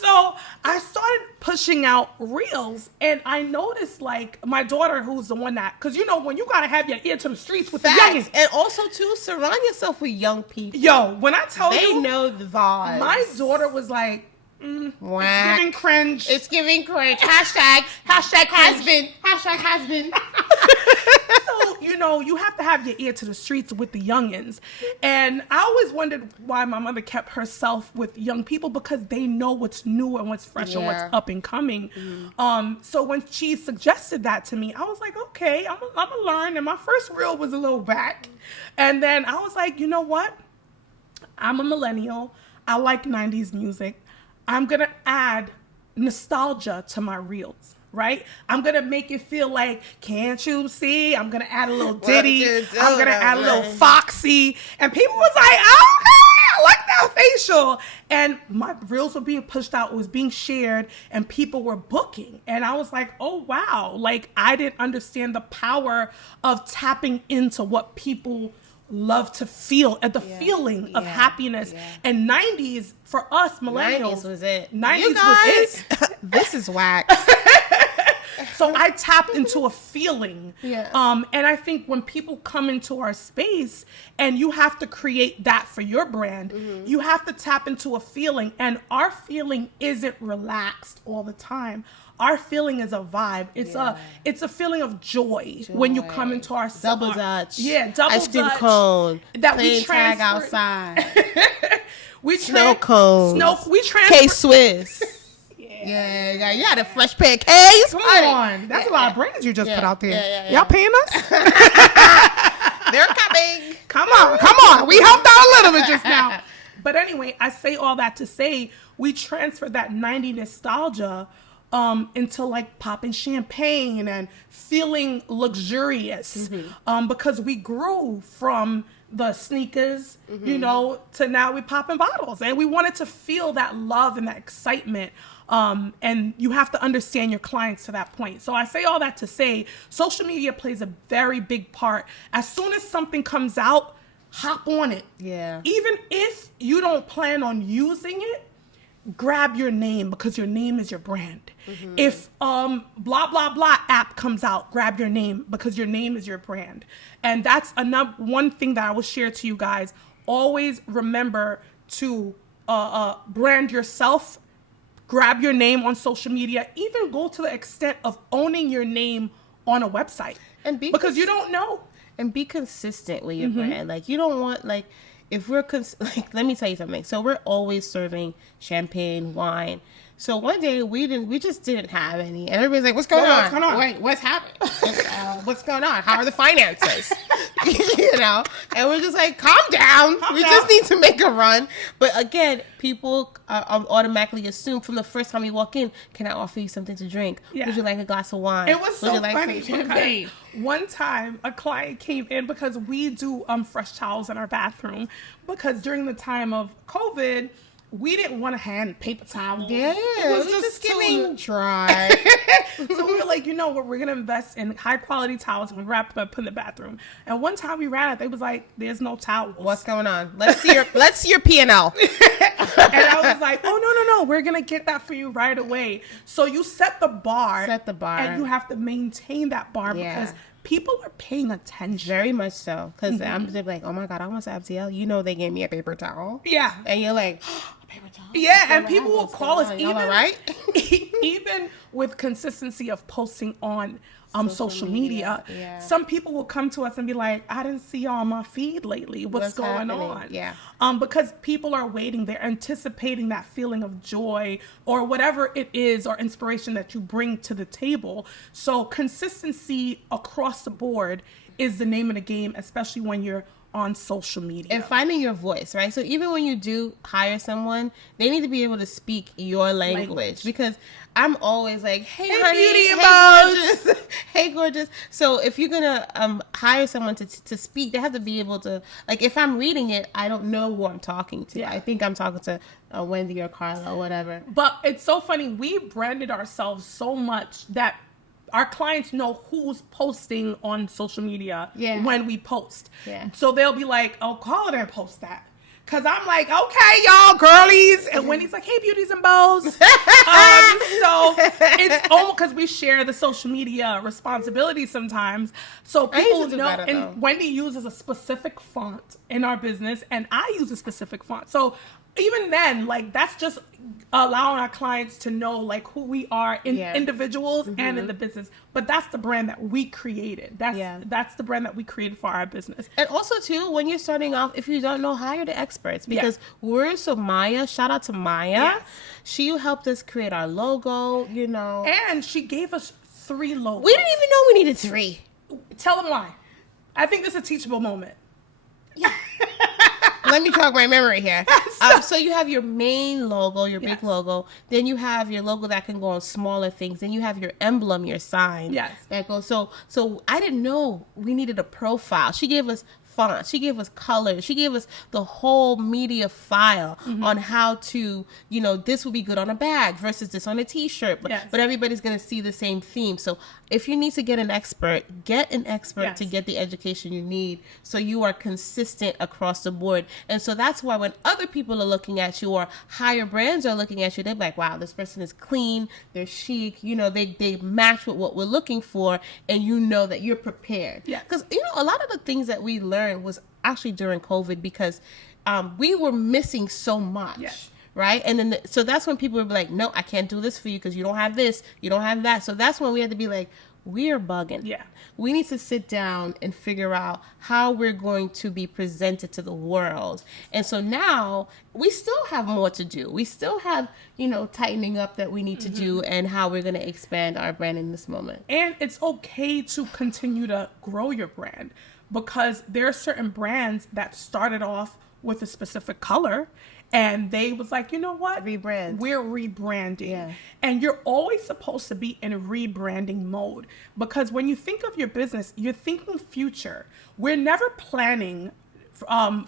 So I started pushing out Reels, and I noticed, like, my daughter, who's the one that, because, when you got to have your ear to the streets with the youngins. And also, too, surround yourself with young people. Yo, when I tell you. They know the vibes. My daughter was like, it's giving cringe. It's giving cringe. Hashtag cringe. has been. So, you have to have your ear to the streets with the youngins. And I always wondered why my mother kept herself with young people, because they know what's new and what's fresh and what's up and coming. Mm. So when she suggested that to me, I was like, okay, I'm gonna learn. And my first reel was a little back. And then I was like, you know what? I'm a millennial. I like 90s music. I'm going to add nostalgia to my reels, right? I'm going to make it feel like, can't you see? I'm going to add a little Diddy. I'm going to add a little Foxy. And people was like, oh, okay, I like that. a facial. And my reels were being pushed out, it was being shared, and people were booking. And I was like, oh, wow. Like, I didn't understand the power of tapping into what people love to feel, at the feeling of happiness. And 90s, for us millennials, 90s was it. 90s you guys, was it. This is whack. So I tapped into a feeling. Yeah. And I think when people come into our space and you have to create that for your brand, you have to tap into a feeling. And our feeling isn't relaxed all the time. Our feeling is a vibe. It's a feeling of joy when you come into our double Dutch. Yeah, double ice cream Dutch. cone. That playing we tag transfer. outside. Snow cone. We transfer. K-Swiss. Yeah, you had a fresh pair of K's. Come on. That's a lot of brands you just put out there. Yeah. Y'all paying us? They're coming. Come on. We helped out a little bit just now. But anyway, I say all that to say we transfer that 90 nostalgia into like popping champagne and feeling luxurious because we grew from the sneakers, to now we popping bottles, and we wanted to feel that love and that excitement. And you have to understand your clients to that point. So I say all that to say social media plays a very big part. As soon as something comes out, hop on it. Yeah. Even if you don't plan on using it, grab your name, because your name is your brand. If blah blah blah app comes out, grab your name, because your name is your brand. And that's one thing that I will share to you guys. Always remember to brand yourself. Grab your name on social media. Even go to the extent of owning your name on a website, and because you don't know. And be consistent with your brand. Like, you don't want, like, if we're let me tell you something. So we're always serving champagne, wine. So one day we just didn't have any, and everybody's like, "What's going on? What's going on? Wait, what's happening? What's going on? How are the finances?" And we're just like, "Calm down. We just need to make a run." But again, people automatically assume from the first time you walk in, "Can I offer you something to drink? Would you like a glass of wine? It was so funny. Champagne?" One time, a client came in, because we do fresh towels in our bathroom, because during the time of COVID, we didn't want to hand paper towels. Yeah, it was just getting dry. So we were like, you know what, we're going to invest in high quality towels and wrap them up in the bathroom. And one time we ran out, they was like, there's no towels. What's going on? Let's see your P&L. And I was like, oh, no, we're going to get that for you right away. So you set the bar. And you have to maintain that bar, because people are paying attention. Very much so. Because they're like, oh my God, I want some FDL. You know, they gave me a paper towel. Yeah. And you're like, paper towel? Yeah, and people will call us, even with consistency of posting on social media. Yeah. Some people will come to us and be like, I didn't see you on my feed lately. What's going on? Yeah. Because people are waiting. They're anticipating that feeling of joy or whatever it is, or inspiration that you bring to the table. So consistency across the board is the name of the game, especially when you're on social media. And finding your voice, right? So even when you do hire someone, they need to be able to speak your language. Because I'm always like, hey honey, beauty hey gorgeous. Hey gorgeous. So if you're gonna hire someone to speak, they have to be able to, like, if I'm reading it, I don't know who I'm talking to. I think I'm talking to Wendy or Carla or whatever. But it's so funny, we branded ourselves so much that our clients know who's posting on social media when we post. Yeah. So they'll be like, oh, Carla didn't post that. Because I'm like, okay, y'all, girlies. And Wendy's like, hey, beauties and bows. So it's almost because we share the social media responsibilities sometimes. So people know. And Wendy uses a specific font in our business, and I use a specific font. So even then, like, that's just allowing our clients to know, like, who we are in individuals and in the business. But that's the brand that we created. That's the brand that we created for our business. And also, too, when you're starting off, if you don't know, hire the experts. Because Maya, shout out to Maya. Yes. She helped us create our logo, And she gave us 3 logos. We didn't even know we needed 3. Tell them why. I think this is a teachable moment. Let me jog my memory here. So you have your main logo, your big logo. Then you have your logo that can go on smaller things. Then you have your emblem, your sign. Yes. That goes. So I didn't know we needed a profile. She gave us fonts. She gave us colors. She gave us the whole media file on how to, this would be good on a bag versus this on a t-shirt. But everybody's going to see the same theme. So if you need to get an expert to get the education you need so you are consistent across the board. And so that's why when other people are looking at you or higher brands are looking at you, they're like, wow, this person is clean, they're chic, they match with what we're looking for, and you know that you're prepared. Because, a lot of the things that we learned was actually during COVID because we were missing so much. Right? And then, so that's when people would be like, no, I can't do this for you because you don't have this, you don't have that. So that's when we had to be like, we're bugging. We need to sit down and figure out how we're going to be presented to the world. And so now we still have more to do. We still have, tightening up that we need to do and how we're going to expand our brand in this moment. And it's okay to continue to grow your brand because there are certain brands that started off with a specific color. And they was like, you know what? Rebrand. We're rebranding. And you're always supposed to be in rebranding mode because when you think of your business, you're thinking future. We're never planning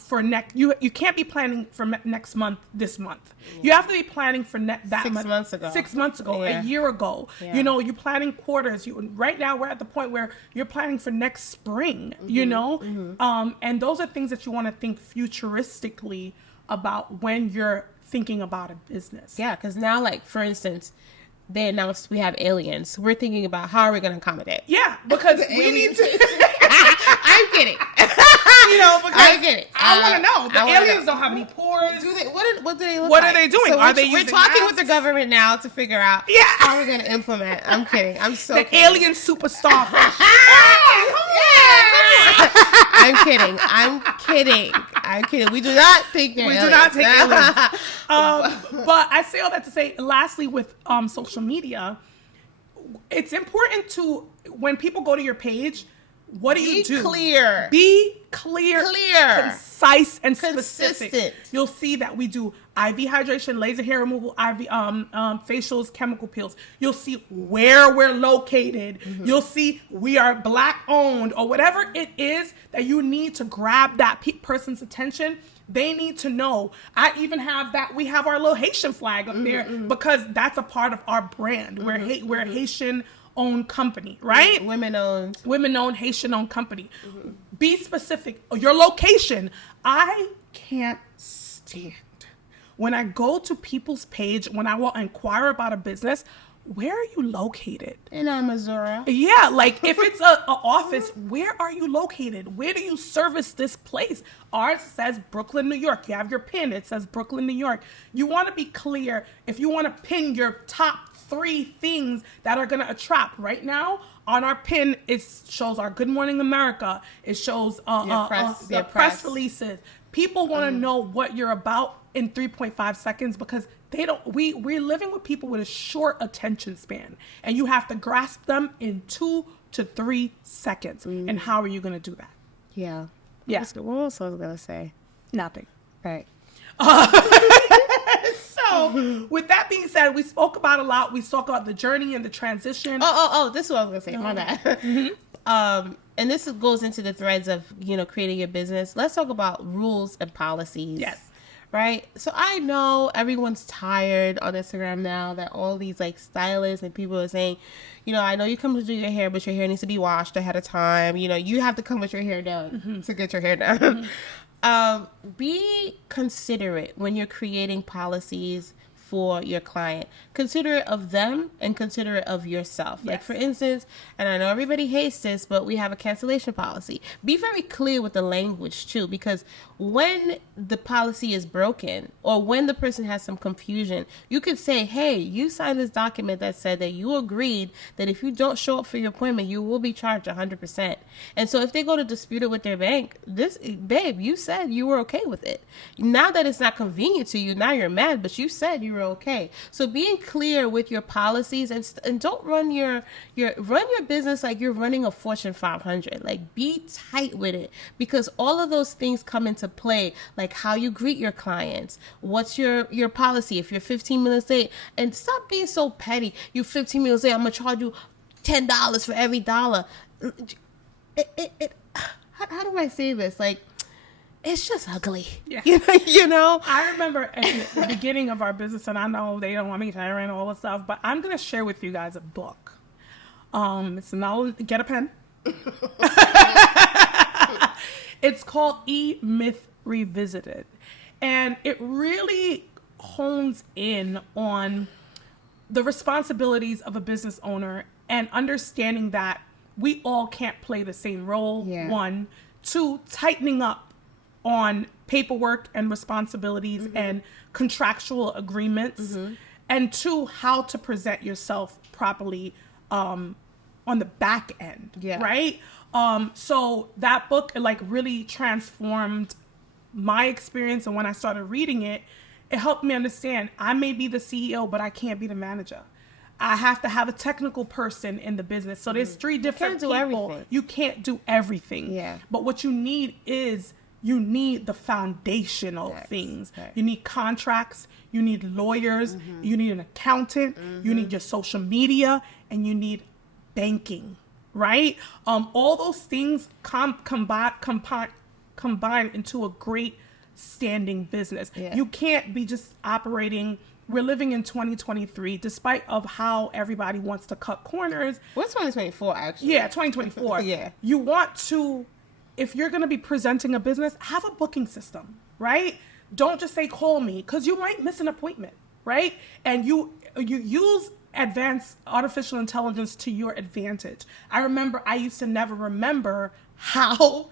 for next. You can't be planning for next month, this month. You have to be planning for that 6 months ago. 6 months ago, a year ago. You're planning quarters. Right now we're at the point where you're planning for next spring. And those are things that you want to think futuristically about when you're thinking about a business. Because now, like, for instance, they announced we have aliens. We're thinking about how are we going to accommodate? Because we need to... I'm kidding. Because I'm kidding. I want to know. The aliens don't have any pores. What do they look What like? are they doing? So we're talking with the government now to figure out how we're going to implement. I'm kidding. I'm so the kidding. alien superstar. I'm kidding. We do not think they're aliens. We do not take aliens. But I say all that to say, lastly, with social media, it's important to, when people go to your page, what do you do? Be clear, concise, and specific. You'll see that we do IV hydration, laser hair removal, IV facials, chemical peels. You'll see where we're located. You'll see we are Black owned or whatever it is that you need to grab that person's attention. They need to know. I even have that. We have our little Haitian flag up there because that's a part of our brand. We're a Haitian-owned company, right? Women-owned, Haitian-owned company. Be specific. Your location. I can't stand when I go to people's page, when I will inquire about a business, where are you located? In Missouri. Like if it's a office, where are you located? Where do you service this place? Ours says Brooklyn, New York. You have your pin. It says Brooklyn, New York. You want to be clear. If you want to pin your top 3 things that are going to attract right now, on our pin, it shows our Good Morning America. It shows the press releases. People want to know what you're about in 3.5 seconds because we're living with people with a short attention span, and you have to grasp them in 2 to 3 seconds. And how are you going to do that? What else was I going to say? Nothing. Right. So, with that being said, we spoke about a lot. We spoke about the journey and the transition. This is what I was going to say. My bad. And this goes into the threads of, creating your business. Let's talk about rules and policies. Right? So I know everyone's tired on Instagram now that all these like stylists and people are saying, I know you come to do your hair, but your hair needs to be washed ahead of time. You have to come with your hair done to get your hair done. Be considerate when you're creating policies for your client. Considerate of them and considerate of yourself. Like for instance, and I know everybody hates this, but we have a cancellation policy. Be very clear with the language too, because when the policy is broken or when the person has some confusion, you could say, hey, you signed this document that said that you agreed that if you don't show up for your appointment, you will be charged 100%. And so if they go to dispute it with their bank, babe, you said you were okay with it. Now that it's not convenient to you, now you're mad, but you said you were okay. So being clear with your policies and don't run your business like you're running a Fortune 500. Like be tight with it, because all of those things come into play, like how you greet your clients, what's your policy if you're 15 minutes late, and stop being so petty. You 15 minutes late, I'm gonna charge you $10 for every dollar. how do I say this? Like, it's just ugly. Yeah. You know? I remember at the beginning of our business, and I know they don't want me sharing all the stuff, but I'm going to share with you guys a book. It's now, get a pen. It's called E-Myth Revisited. And it really hones in on the responsibilities of a business owner and understanding that we all can't play the same role. Yeah. 1, 2, tightening up on paperwork and responsibilities and contractual agreements, and 2, how to present yourself properly on the back end, right? So that book like really transformed my experience, and when I started reading it, it helped me understand I may be the CEO, but I can't be the manager. I have to have a technical person in the business. So there's 3 different people. Everything. You can't do everything. Yeah. But what you need is the foundational things. Right. You need contracts, you need lawyers, you need an accountant, you need your social media, and you need banking, right? All those things combine into a great standing business. Yeah. You can't be just operating. We're living in 2023, despite of how everybody wants to cut corners. What's 2024 actually? Yeah, 2024. Yeah. You want to, if you're going to be presenting a business, have a booking system, right? Don't just say, call me, because you might miss an appointment, right? And you use advanced artificial intelligence to your advantage. I remember I used to never remember how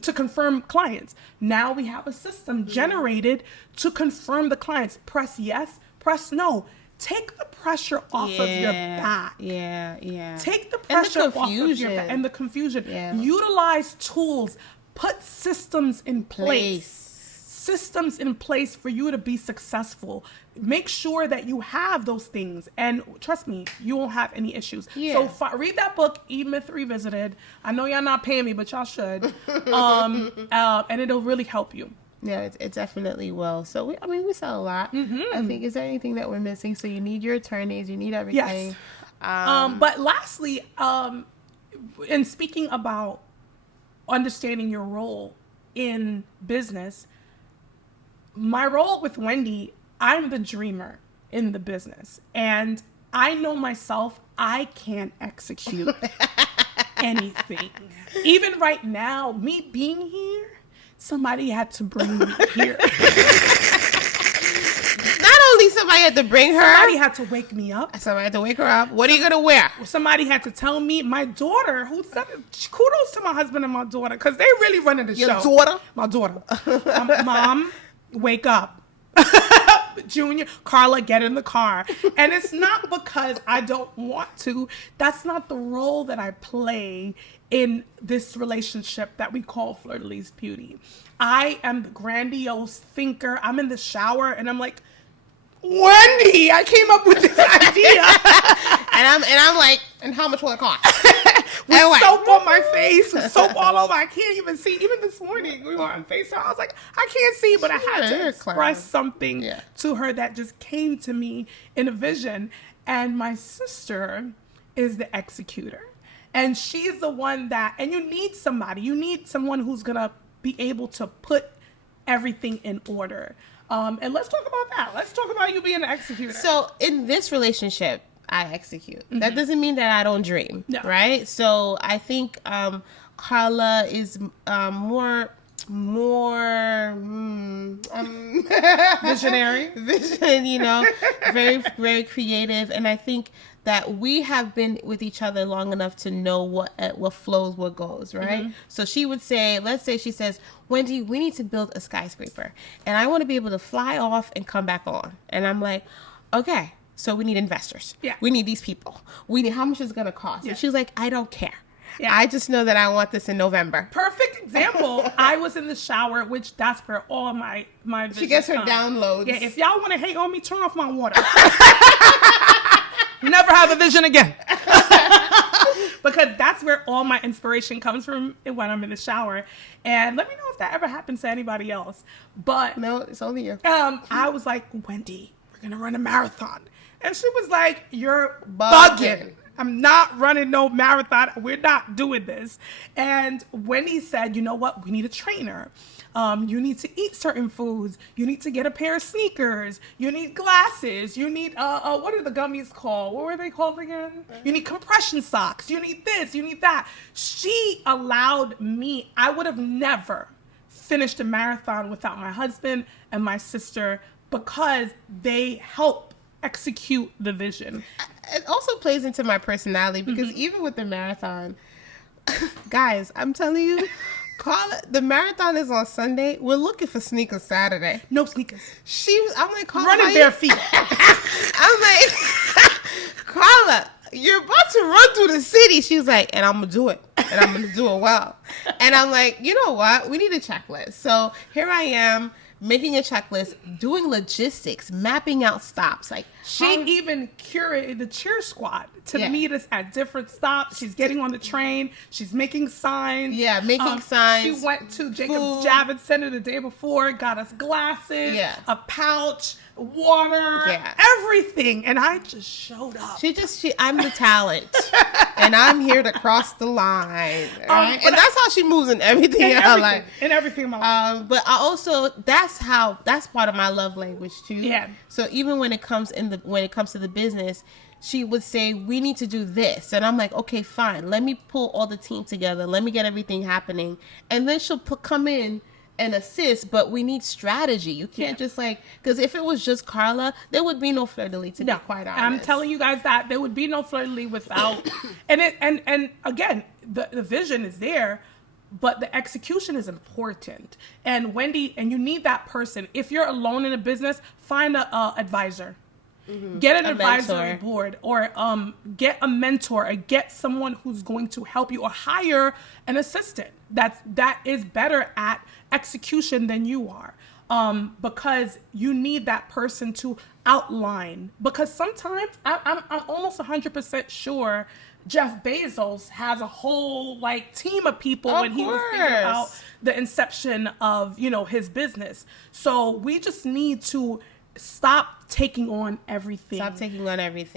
to confirm clients. Now we have a system generated to confirm the clients. Press yes, press no. Take the pressure off of your back. Yeah. Take the pressure off of your back and the confusion. Yeah. Utilize tools. Put systems in place. Systems in place for you to be successful. Make sure that you have those things, and trust me, you won't have any issues. So read that book, E-Myth Revisited. I know y'all not paying me, but y'all should. And it'll really help you. Yeah, it definitely will. So we sell a lot. I think, is there anything that we're missing? So you need your attorneys, you need everything. Yes. But lastly, in speaking about understanding your role in business, my role with Wendy, I'm the dreamer in the business. And I know myself, I can't execute anything. Even right now, me being here, somebody had to bring me here. Not only somebody had to bring her. Somebody had to wake me up. Somebody had to wake her up. What are you going to wear? Somebody had to tell me. My daughter, who said it, kudos to my husband and my daughter, because they really running the show. Your daughter? My daughter. Mom, wake up. Junior, Carla, get in the car. And it's not because I don't want to. That's not the role that I play in this relationship that we call Fleur-de-Lis Beauty. I am the grandiose thinker. I'm in the shower and I'm like, Wendy, I came up with this idea. and I'm like, and how much will it cost? With soap on my face, with soap all over. I can't even see. Even this morning, we were on FaceTime. I was like, I can't see, but I had to express something to her that just came to me in a vision. And my sister is the executor. And she's the one that, and you need somebody. You need someone who's going to be able to put everything in order. And let's talk about that. Let's talk about you being an executor. So in this relationship, I execute. That doesn't mean that I don't dream, right? So I think Carla is more visionary, very, very creative. And I think that we have been with each other long enough to know what flows, what goes, right? So she would say, let's say she says, Wendy, we need to build a skyscraper. And I want to be able to fly off and come back on. And I'm like, okay, so we need investors. Yeah. We need these people. We need, how much is it going to cost? Yeah. And she's like, I don't care. Yeah. I just know that I want this in November. Perfect example. I was in the shower, which that's where all my she gets her downloads. Yeah, if y'all want to hate on me, turn off my water. Never have a vision again. Because that's where all my inspiration comes from when I'm in the shower. And let me know if that ever happens to anybody else. But no, it's only you. I was like, Wendy, we're going to run a marathon. And she was like, you're bugging. I'm not running no marathon. We're not doing this. And Wendy said, you know what? We need a trainer. You need to eat certain foods. You need to get a pair of sneakers. You need glasses. You need, what are the gummies called? What were they called again? You need compression socks. You need this. You need that. She allowed me, I would have never finished a marathon without my husband and my sister because they help execute the vision. It also plays into my personality because even with the marathon, guys, I'm telling you, the marathon is on Sunday. We're looking for sneakers Saturday. No sneakers. I'm like, Carla, running bare feet. I'm like, Carla, you're about to run through the city. She was like, and I'm going to do it. And I'm going to do it well. And I'm like, you know what? We need a checklist. So here I am, making a checklist, doing logistics, mapping out stops. Like she even curated the cheer squad to meet us at different stops. She's getting on the train. She's making signs. Yeah, making signs. She went to Jacob's Javits Center the day before, got us glasses, a pouch, water, everything. And I just showed up. I'm the talent. And I'm here to cross the line. Right? And that's how she moves in everything in her life. In everything in my life. But I also, that's part of my love language too. Yeah. So even when it comes to the business, she would say, we need to do this. And I'm like, okay, fine. Let me pull all the team together. Let me get everything happening. And then she'll come in and assist, but we need strategy. You can't just because if it was just Carla, there would be no fleur-de-lis, to be quite honest. I'm telling you guys that there would be no fleur-de-lis without, and again, the vision is there, but the execution is important. And Wendy, and you need that person. If you're alone in a business, find a advisor. Get an advisory board, or get a mentor, or get someone who's going to help you, or hire an assistant that is better at execution than you are, because you need that person to outline. Because sometimes I'm almost 100% sure Jeff Bezos has a whole team of people when he was thinking about the inception of his business. So we just need to stop taking on everything.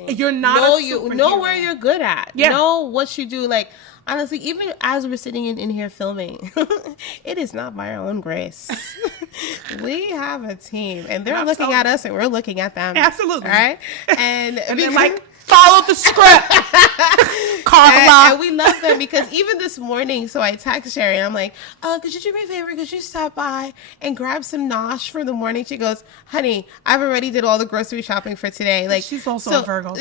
You're not know where you're good at. Know what you do. Honestly, even as we're sitting in here filming, it is not by our own grace. We have a team, and they're looking at us, and we're looking at them. Absolutely. Right? And they're follow the script. Carla. And we love them because even this morning, so I text Sherry and I'm like, could you do me a favor? Could you stop by and grab some nosh for the morning? She goes, honey, I've already did all the grocery shopping for today. She's also a Virgo.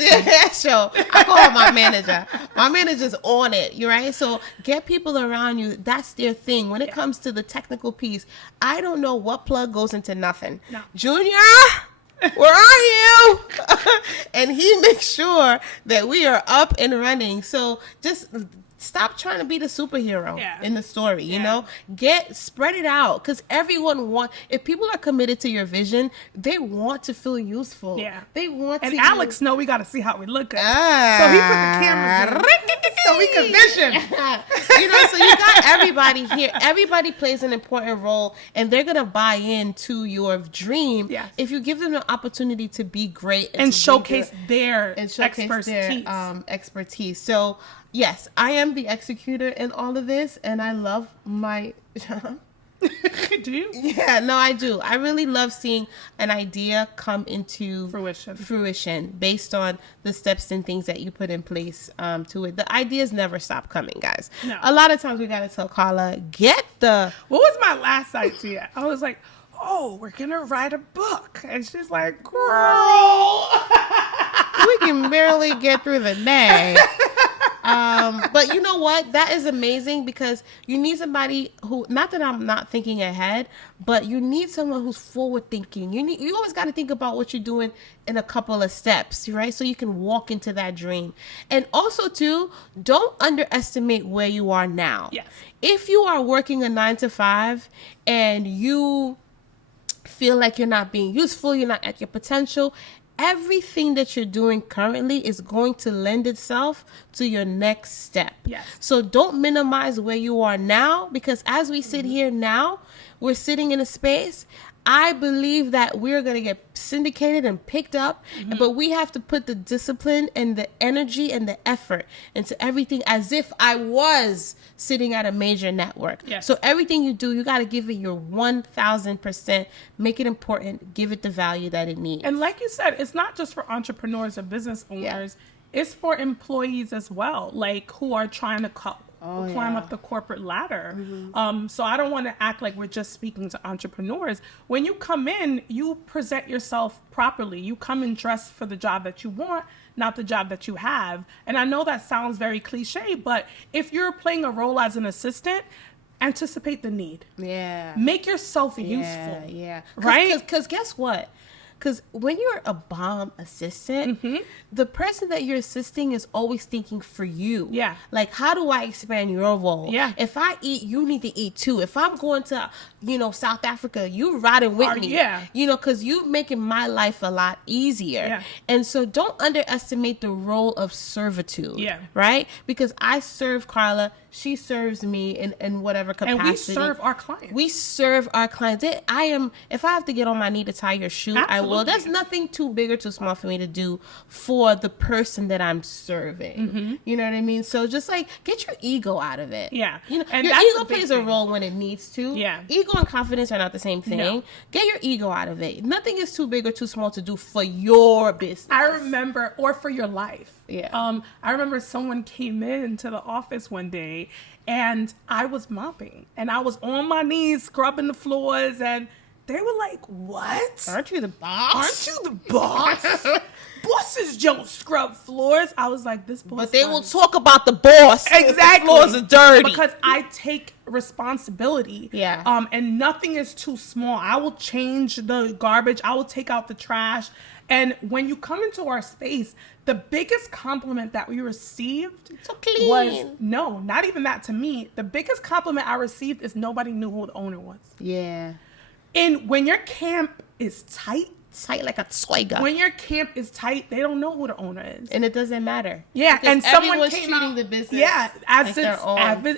So I call her my manager. My manager's on it, you right? So get people around you. That's their thing. When it comes to the technical piece, I don't know what plug goes into nothing. No. Junior, where are you? And he makes sure that we are up and running. So just stop trying to be the superhero in the story, you know? Spread it out, because everyone if people are committed to your vision, they want to feel useful. Yeah. They want to. And Alex know we got to see how we look at it. So he put the cameras in so we can vision. So you got everybody here. Everybody plays an important role, and they're going to buy into your dream if you give them an opportunity to be great and showcase their expertise. So yes, I am the executor in all of this, and I love my Do you? Yeah, no, I do. I really love seeing an idea come into fruition based on the steps and things that you put in place to it. The ideas never stop coming, guys. No. A lot of times we got to tell Carla, what was my last idea? I was like, we're going to write a book. And she's like, girl. We can barely get through the day. But you know what? That is amazing, because you need somebody who, not that I'm not thinking ahead, but you need someone who's forward thinking. You always got to think about what you're doing in a couple of steps, right? So you can walk into that dream. And also too, don't underestimate where you are now. Yes. If you are working a 9-to-5 and you feel like you're not being useful, you're not at your potential, everything that you're doing currently is going to lend itself to your next step. Yes. So don't minimize where you are now, because as we sit here now, we're sitting in a space. I believe that we're going to get syndicated and picked up, but we have to put the discipline and the energy and the effort into everything as if I was sitting at a major network. Yes. So everything you do, you got to give it your 1,000%, make it important, give it the value that it needs. And like you said, it's not just for entrepreneurs or business owners. It's for employees as well, like who are trying to climb up the corporate ladder. So I don't want to act like we're just speaking to entrepreneurs. When you come in, you present yourself properly. You come in dressed for the job that you want, not the job that you have. And I know that sounds very cliche, but if you're playing a role as an assistant, anticipate the need. Yeah. Make yourself useful. Yeah. Right? Because guess what? Because when you're a bomb assistant, the person that you're assisting is always thinking for you. Yeah. Like, how do I expand your role? Yeah. If I eat, you need to eat too. If I'm going to, South Africa, you riding with me. Yeah. Because you making my life a lot easier. Yeah. And so don't underestimate the role of servitude. Yeah. Right? Because I serve Carla. She serves me in whatever capacity. And we serve our clients. We serve our clients. If I have to get on my knee to tie your shoe, Absolutely. I will. There's nothing too big or too small for me to do for the person that I'm serving. You know what I mean? So just like, get your ego out of it. Yeah. And your that's ego plays a role when it needs to. Yeah. Ego and confidence are not the same thing. No. Get your ego out of it. Nothing is too big or too small to do for your business. I remember, or for your life. Yeah. I remember someone came into the office one day and I was mopping and I was on my knees scrubbing the floors and they were like, "What? Aren't you the boss? Aren't you the boss? Bosses don't scrub floors." I was like, "This boss." But they will talk about the boss. Exactly. The floors are dirty. Because I take responsibility. Yeah. And nothing is too small. I will change the garbage. I will take out the trash. And when you come into our space, the biggest compliment that we received So clean. was, no, not even that to me. The biggest compliment I received is nobody knew who the owner was. Yeah. And when your camp is tight, Tight like a swagger. when your camp is tight, they don't know who the owner is. And it doesn't matter. Yeah, Because and someone everyone's came treating out, the business as like their own.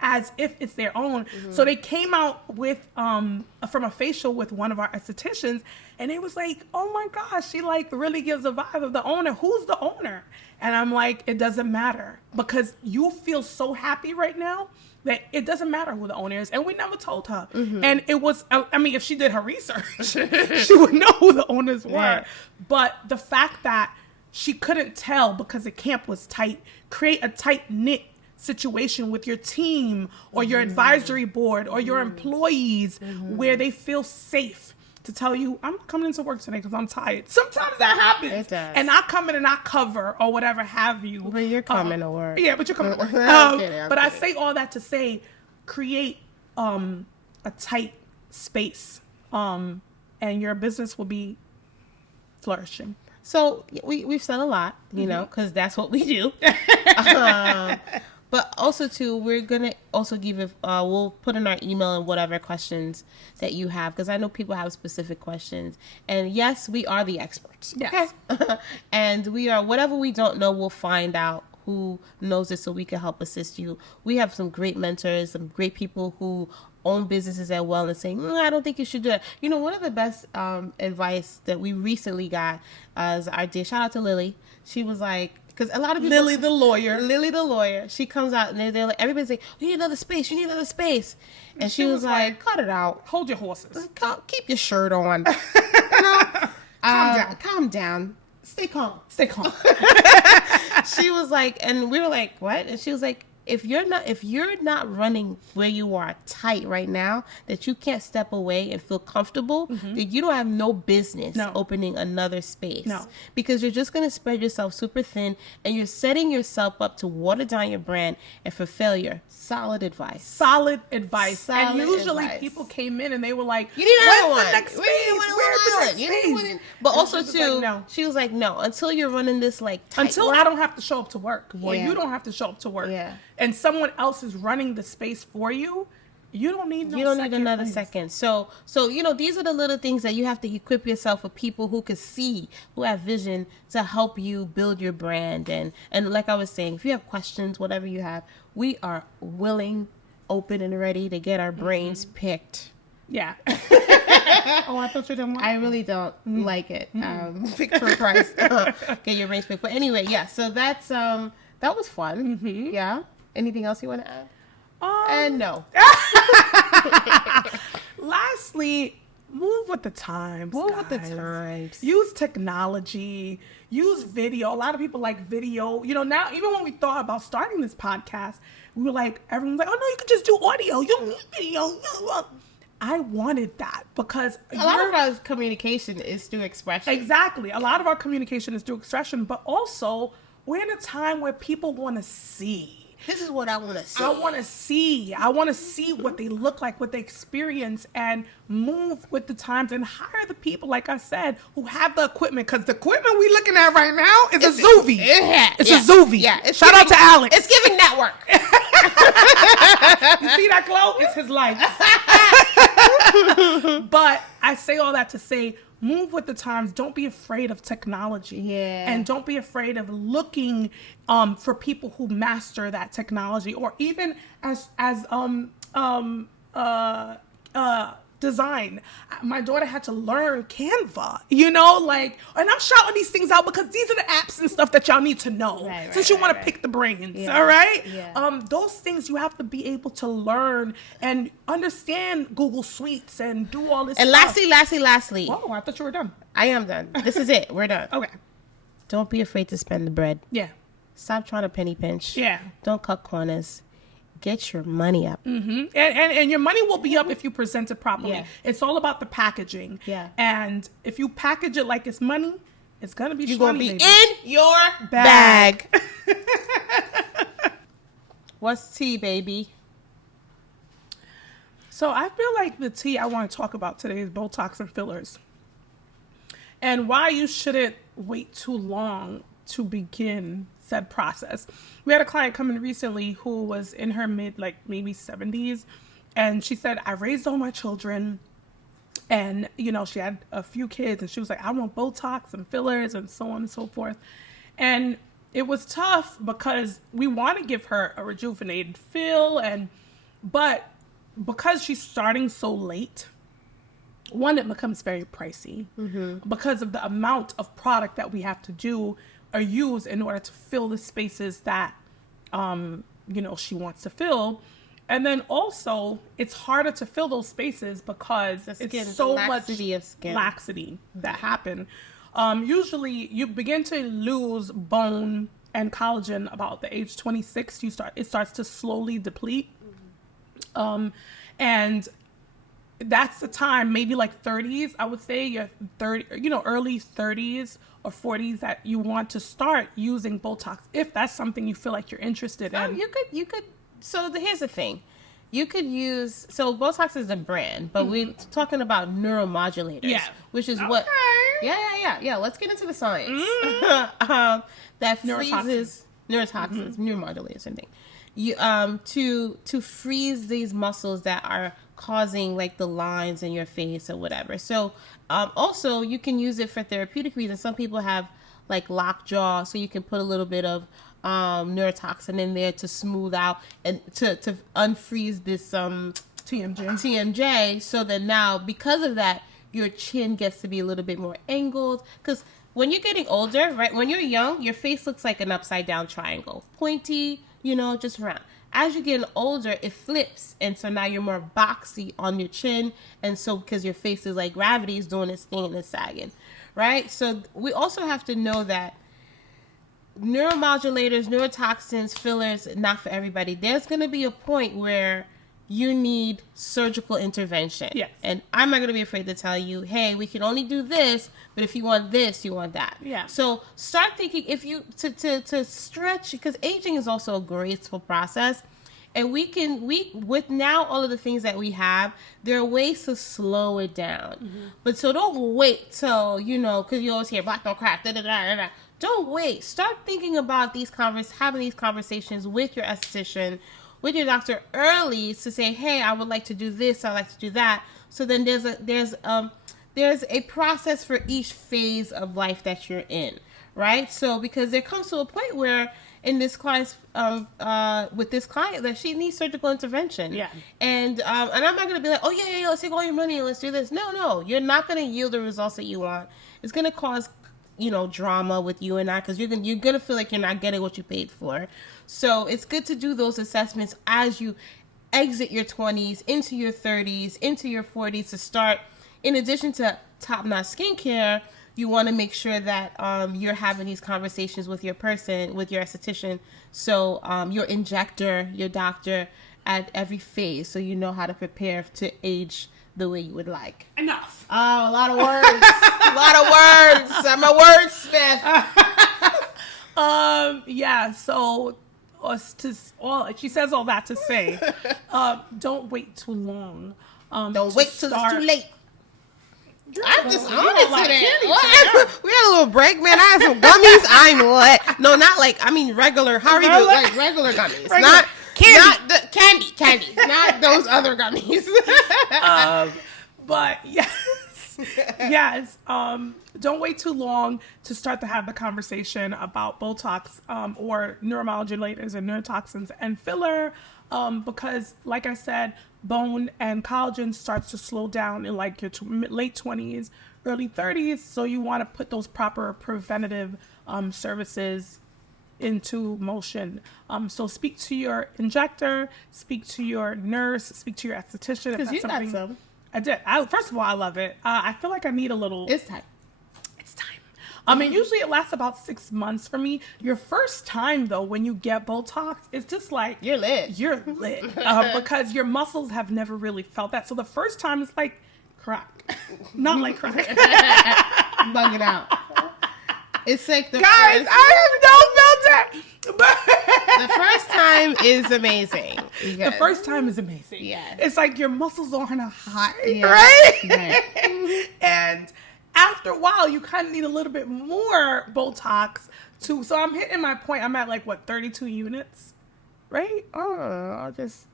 as if it's their own. So they came out with from a facial with one of our estheticians, and it was like, "Oh my gosh, she like really gives a vibe of the owner. Who's the owner?" And I'm like, it doesn't matter, because you feel so happy right now that it doesn't matter who the owner is. And we never told her. And it was, I mean, if she did her research, she would know who the owners were. Right. But the fact that she couldn't tell because the camp was tight, create a tight-knit situation with your team or your advisory board or your employees where they feel safe to tell you, "I'm not coming into work today because I'm tired." Sometimes that happens. It does. And I come in and I cover or whatever have you. But you're coming to work. Yeah, but you're coming to work. I'm kidding. But I say all that to say, create a tight space, and your business will be flourishing. So we've said a lot, because that's what we do. But also too, we're gonna also give it. We'll put in our email and whatever questions that you have, because I know people have specific questions. And yes, we are the experts. Yes. Okay. And we are, whatever we don't know, we'll find out who knows it so we can help assist you. We have some great mentors, some great people who own businesses as well and saying, "I don't think you should do that." One of the best advice that we recently got is our dear, shout out to Lily. She was like, because a lot of people, Lily the lawyer, she comes out and they're like, everybody's like, "You need another space, and she was like, "Cut it out, Hold your horses. keep your shirt on, calm down, stay calm." She was like, and we were like, "What?" And she was like, if you're not running where you are tight right now, that you can't step away and feel comfortable, then you don't have no business opening another space. No. Because you're just going to spread yourself super thin, and you're setting yourself up to water down your brand and for failure. Solid advice. And usually people came in and they were like, "You need another "Where's one. the next space? But also She was too, like, no. she was like, "No, until you're running this like tight Until work, I don't have to show up to work, or Yeah. you don't have to show up to work, Yeah. and someone else is running the space for you, you don't need another second. So these are the little things that you have to equip yourself with people who can see, who have vision to help you build your brand. And like I was saying, if you have questions, whatever you have, we are willing, open, and ready to get our brains picked. Yeah. Oh, I thought you didn't like I really don't like it. Victor Price. Get your range pick. But anyway, yeah, so that's that was fun. Yeah. Anything else you want to add? And no. Lastly, move with the times. Move with the times. Use technology. Use video. A lot of people like video. You know, now, even when we thought about starting this podcast, we were like, everyone's like, oh, no, you could just do audio. You don't need video. I wanted that because a lot of our communication is through expression. Exactly. A lot of our communication is through expression, but also we're in a time where people want to see. This is what I want to see. I want to see. I want to see what they look like, what they experience, and move with the times and hire the people, like I said, who have the equipment. Because the equipment we looking at right now is a Zoovie. It's a Zoovie. Yeah. Shout out to Alex. It's giving network. You see that glow? It's his life. But I say all that to say, move with the times. Don't be afraid of technology. Yeah. And don't be afraid of looking for people who master that technology, or even as design. My daughter had to learn Canva, you know, like, and I'm shouting these things out because these are the apps and stuff that y'all need to know, since you want to pick the brains. All right. Yeah. Those things you have to be able to learn and understand Google Suites and do all this and stuff. Lastly. Whoa, I thought you were done. I am done. This is it. We're done. Okay. Don't be afraid to spend the bread. Yeah. Stop trying to penny pinch. Yeah. Don't cut corners. Get your money up. And your money will be up if you present it properly. Yeah. It's all about the packaging. Yeah. And if you package it like it's money, it's going to be You're going to be baby. in your bag. What's tea, baby? So I feel like the tea I want to talk about today is Botox and fillers. And why you shouldn't wait too long to begin said process. We had a client come in recently who was in her mid, like maybe 70s. And she said, I raised all my children. And, you know, she had a few kids and she was like, I want Botox and fillers and so on and so forth. And it was tough because we want to give her a rejuvenated feel. But because she's starting so late, one, it becomes very pricey because of the amount of product that we have to do or use in order to fill the spaces that, you know, she wants to fill. And then also, it's harder to fill those spaces because it's so much laxity that happen. Usually, you begin to lose bone and collagen about the age 26. It starts to slowly deplete. And that's the time, maybe like 30s, I would say, your early 30s or 40s, that you want to start using Botox if that's something you feel like you're interested in. You could. So here's the thing. You could use, so Botox is a brand, but we're talking about neuromodulators, which is what, let's get into the science. That freezes, neurotoxins, neuromodulators and things. You, to freeze these muscles that are causing like the lines in your face or whatever. So, also you can use it for therapeutic reasons. Some people have like lockjaw, so you can put a little bit of neurotoxin in there to smooth out and to unfreeze this TMJ, so that now, because of that, your chin gets to be a little bit more angled. Because when you're getting older, right, when you're young, your face looks like an upside down triangle, pointy, you know, just round. As you get older, it flips, and so now you're more boxy on your chin, and so because your face is like gravity is doing its thing and it's sagging, right? So we also have to know that neuromodulators, neurotoxins, fillers, not for everybody. There's going to be a point where you need surgical intervention. Yes. And I'm not going to be afraid to tell you, hey, we can only do this, but if you want this, you want that. Yeah. So start thinking, if you, to stretch, because aging is also a graceful process. And with now all of the things that we have, there are ways to slow it down. But so don't wait till, you know, because you always hear black don't crack, da da da da da. Don't wait. Start thinking about having these conversations with your esthetician, with your doctor early, to say, hey, I would like to do this, I'd like to do that. So then there's a process for each phase of life that you're in, right? So because there comes to a point where in this client's with this client that she needs surgical intervention. Yeah. And I'm not gonna be like, oh yeah, let's take all your money and let's do this. No, you're not gonna yield the results that you want. It's gonna cause drama with you and I, because you're gonna feel like you're not getting what you paid for. So it's good to do those assessments as you exit your 20s into your 30s into your 40s, to start, in addition to top-notch skincare, you want to make sure that you're having these conversations with your esthetician, so your injector, your doctor, at every phase, so you know how to prepare to age the way you would like. Enough. Oh, a lot of words. A lot of words. I'm a wordsmith. Yeah, so she says all that to say, don't wait too long. Don't wait till it's too late. I'm just on it today. We had a little break, man. I had some gummies. I'm what? No, not like, I mean regular. How are you? Like regular gummies, regular. Not candy. Not the candy. Not those other gummies. But yes. Don't wait too long to start to have the conversation about Botox or neuromodulators and neurotoxins and filler, because, like I said, bone and collagen starts to slow down in like your late 20s, early 30s. So you want to put those proper preventative services into motion. So speak to your injector, speak to your nurse, speak to your esthetician. Because you got some. I did. First of all, I love it. I feel like I need a little. It's time. I mean, usually it lasts about 6 months for me. Your first time, though, when you get Botox, it's just like... You're lit. Because your muscles have never really felt that. So the first time, it's like crack. Not like crack. Bugging out. It's like the Guys, I have no filter! The first time is amazing. The first time is amazing. Yeah. It's like your muscles aren't high, yeah. right? And... after a while, you kind of need a little bit more Botox too. So I'm hitting my point. I'm at 32 units, right? I just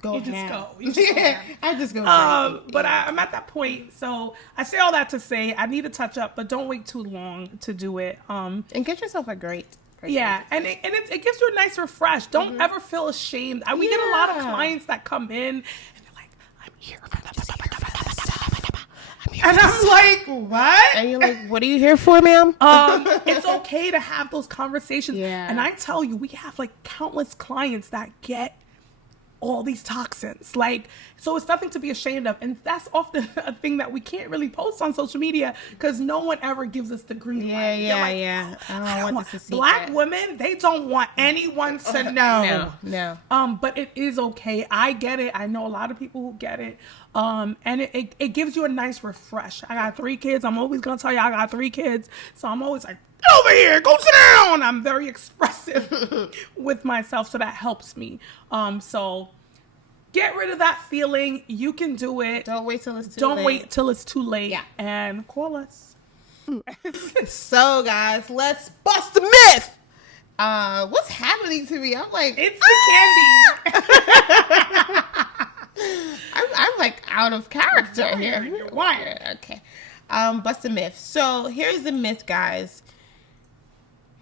go. You just go. I just go. But I'm at that point. So I say all that to say I need to touch up, but don't wait too long to do it. And get yourself a great. Yeah, and it gives you a nice refresh. Don't ever feel ashamed. We get a lot of clients that come in and they're like, I'm here for the and I'm like, what? And you're like, what are you here for, ma'am? It's okay to have those conversations. Yeah. And I tell you, we have countless clients that get all these toxins. So it's nothing to be ashamed of. And that's often a thing that we can't really post on social media because no one ever gives us the green light. Yeah. I don't want this to see Black women, they don't want anyone to know. No. But it is okay. I get it. I know a lot of people who get it. And it gives you a nice refresh. I got 3 kids. I'm always going to tell you I got 3 kids. So I'm always like, get over here, go sit down. I'm very expressive with myself. So that helps me. So get rid of that feeling. You can do it. Don't wait till it's too late. Don't wait till it's too late. Yeah. And call us. So guys, let's bust the myth. What's happening to me? I'm like, it's the candy. I'm like out of character here. You're wired. Okay. Bust a myth. So here's the myth, guys.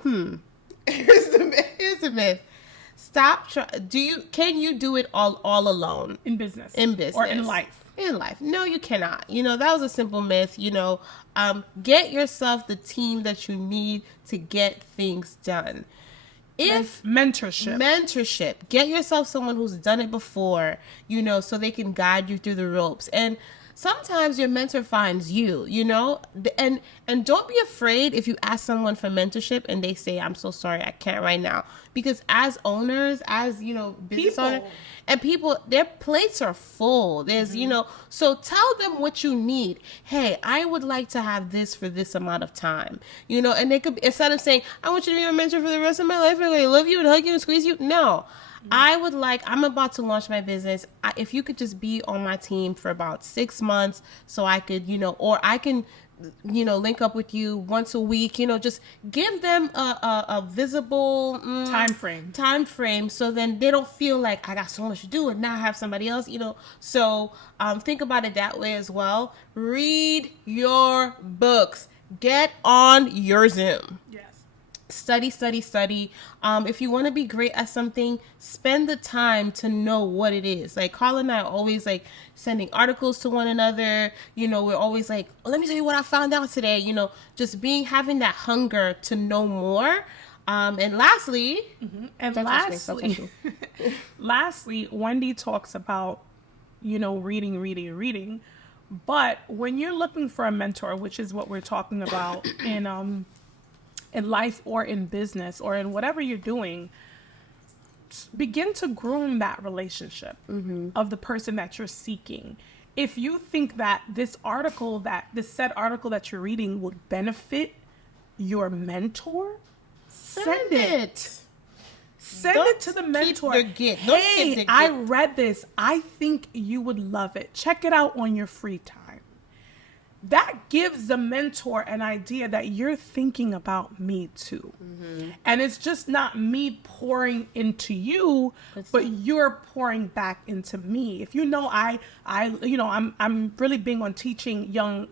Here's the myth. Can you do it all alone? In business. Or in life. In life. No, you cannot. That was a simple myth. Get yourself the team that you need to get things done. If mentorship, get yourself someone who's done it before, so they can guide you through the ropes. And sometimes your mentor finds you, and don't be afraid if you ask someone for mentorship and they say, I'm so sorry, I can't right now. Because as owners, business owners, and people, their plates are full. There's, so tell them what you need. Hey, I would like to have this for this amount of time, and they could, instead of saying, I want you to be my mentor for the rest of my life, I'm going to love you and hug you and squeeze you. No, I'm about to launch my business. If you could just be on my team for about 6 months so I could, or I can, link up with you once a week, just give them a visible time frame so then they don't feel like I got so much to do and now I have somebody else, so think about it that way as well. Read your books. get on your Zoom. Yes. Study. If you want to be great at something, spend the time to know what it is. Like Carla and I are always like sending articles to one another. You know, we're always like, oh, let me tell you what I found out today. You know, just having that hunger to know more. And lastly, lastly, Wendy talks about, you know, reading. But when you're looking for a mentor, which is what we're talking about in life or in business or in whatever you're doing, begin to groom that relationship of the person that you're seeking. If you think that this said article that you're reading would benefit your mentor, send it. Send it to the mentor. Hey, I read this. I think you would love it. Check it out on your free time. That gives the mentor an idea that you're thinking about me too. And it's just not me pouring into you, but you're pouring back into me. If you know, I'm really big on teaching young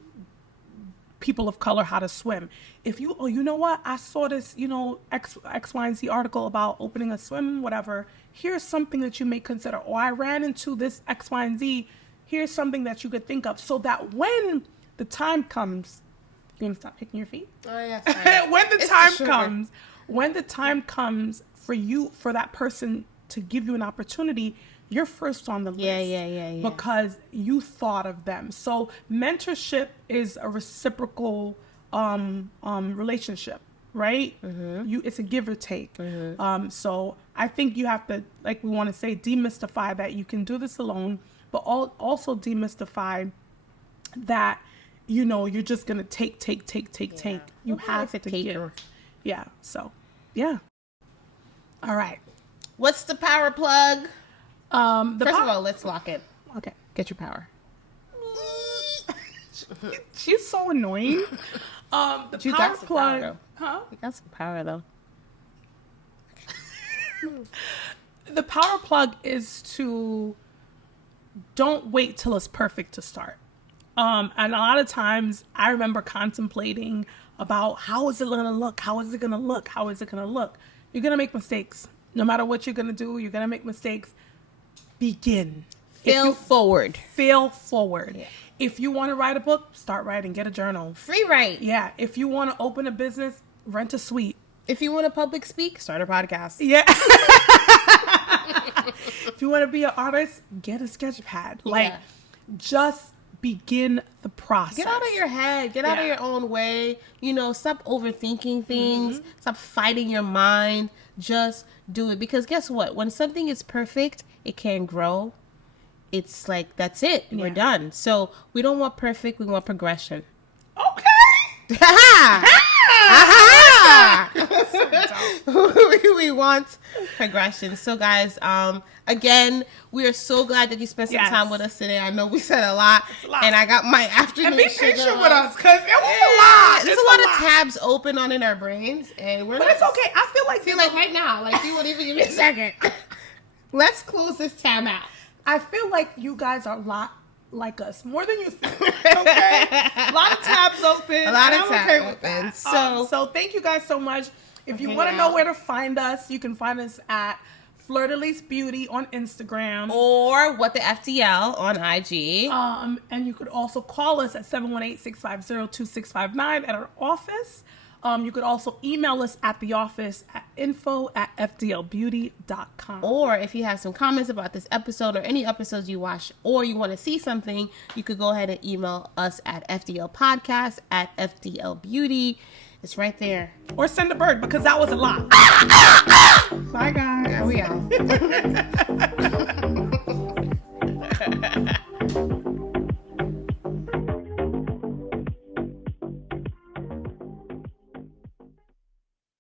people of color how to swim. If you know what, I saw this, you know, X, Y, and Z article about opening a swim, whatever. Here's something that you may consider. Or I ran into this X, Y, and Z. Here's something that you could think of, so that when the time comes, you gonna stop picking your feet? Oh yes. When the time comes for that person to give you an opportunity, you're first on the list. Yeah. Because you thought of them. So mentorship is a reciprocal relationship, right? It's a give or take. So I think you have to, like we want to say, demystify that you can do this alone, but also demystify that, you know, you're just gonna take. You have to give. Yeah. So, yeah. All right. What's the power plug? First of all, let's lock it. Okay. Get your power. She's so annoying. The power plug. Huh? You got some power though. The power plug is to don't wait till it's perfect to start. And a lot of times I remember contemplating about how is it going to look? You're going to make mistakes. No matter what you're going to do, you're going to make mistakes. Begin. Fail forward. Yeah. If you want to write a book, start writing. Get a journal. Free write. Yeah. If you want to open a business, rent a suite. If you want to public speak, start a podcast. Yeah. If you want to be an artist, get a sketch pad. Just begin the process. Get out of your head. Get out of your own way. You know, stop overthinking things. Stop fighting your mind. Just do it. Because guess what? When something is perfect, it can grow. It's like, that's it. We're done. So we don't want perfect. We want progression. Okay. We want progression. So guys, again, we are so glad that you spent some time with us today. I know we said a lot. And I got my afternoon. And be patient with us, because it was a lot. There's a lot of tabs open on in our brains, and but it's okay. I feel like right now, like you won't even give me a second. Let's close this tab out. I feel like you guys are a lot like us, more than you think. Okay, a lot of tabs open. A lot of tabs open. So thank you guys so much. If you want to know where to find us, you can find us at Beauty on Instagram, or What the FDL on IG. And you could also call us at 718-650-2659 at our office. You could also email us at the office at info@fdlbeauty.com. Or if you have some comments about this episode or any episodes you watch, or you want to see something, you could go ahead and email us at fdlpodcast at fdlbeauty. It's right there. Or send a bird, because that was a lot. Bye, guys. There we are.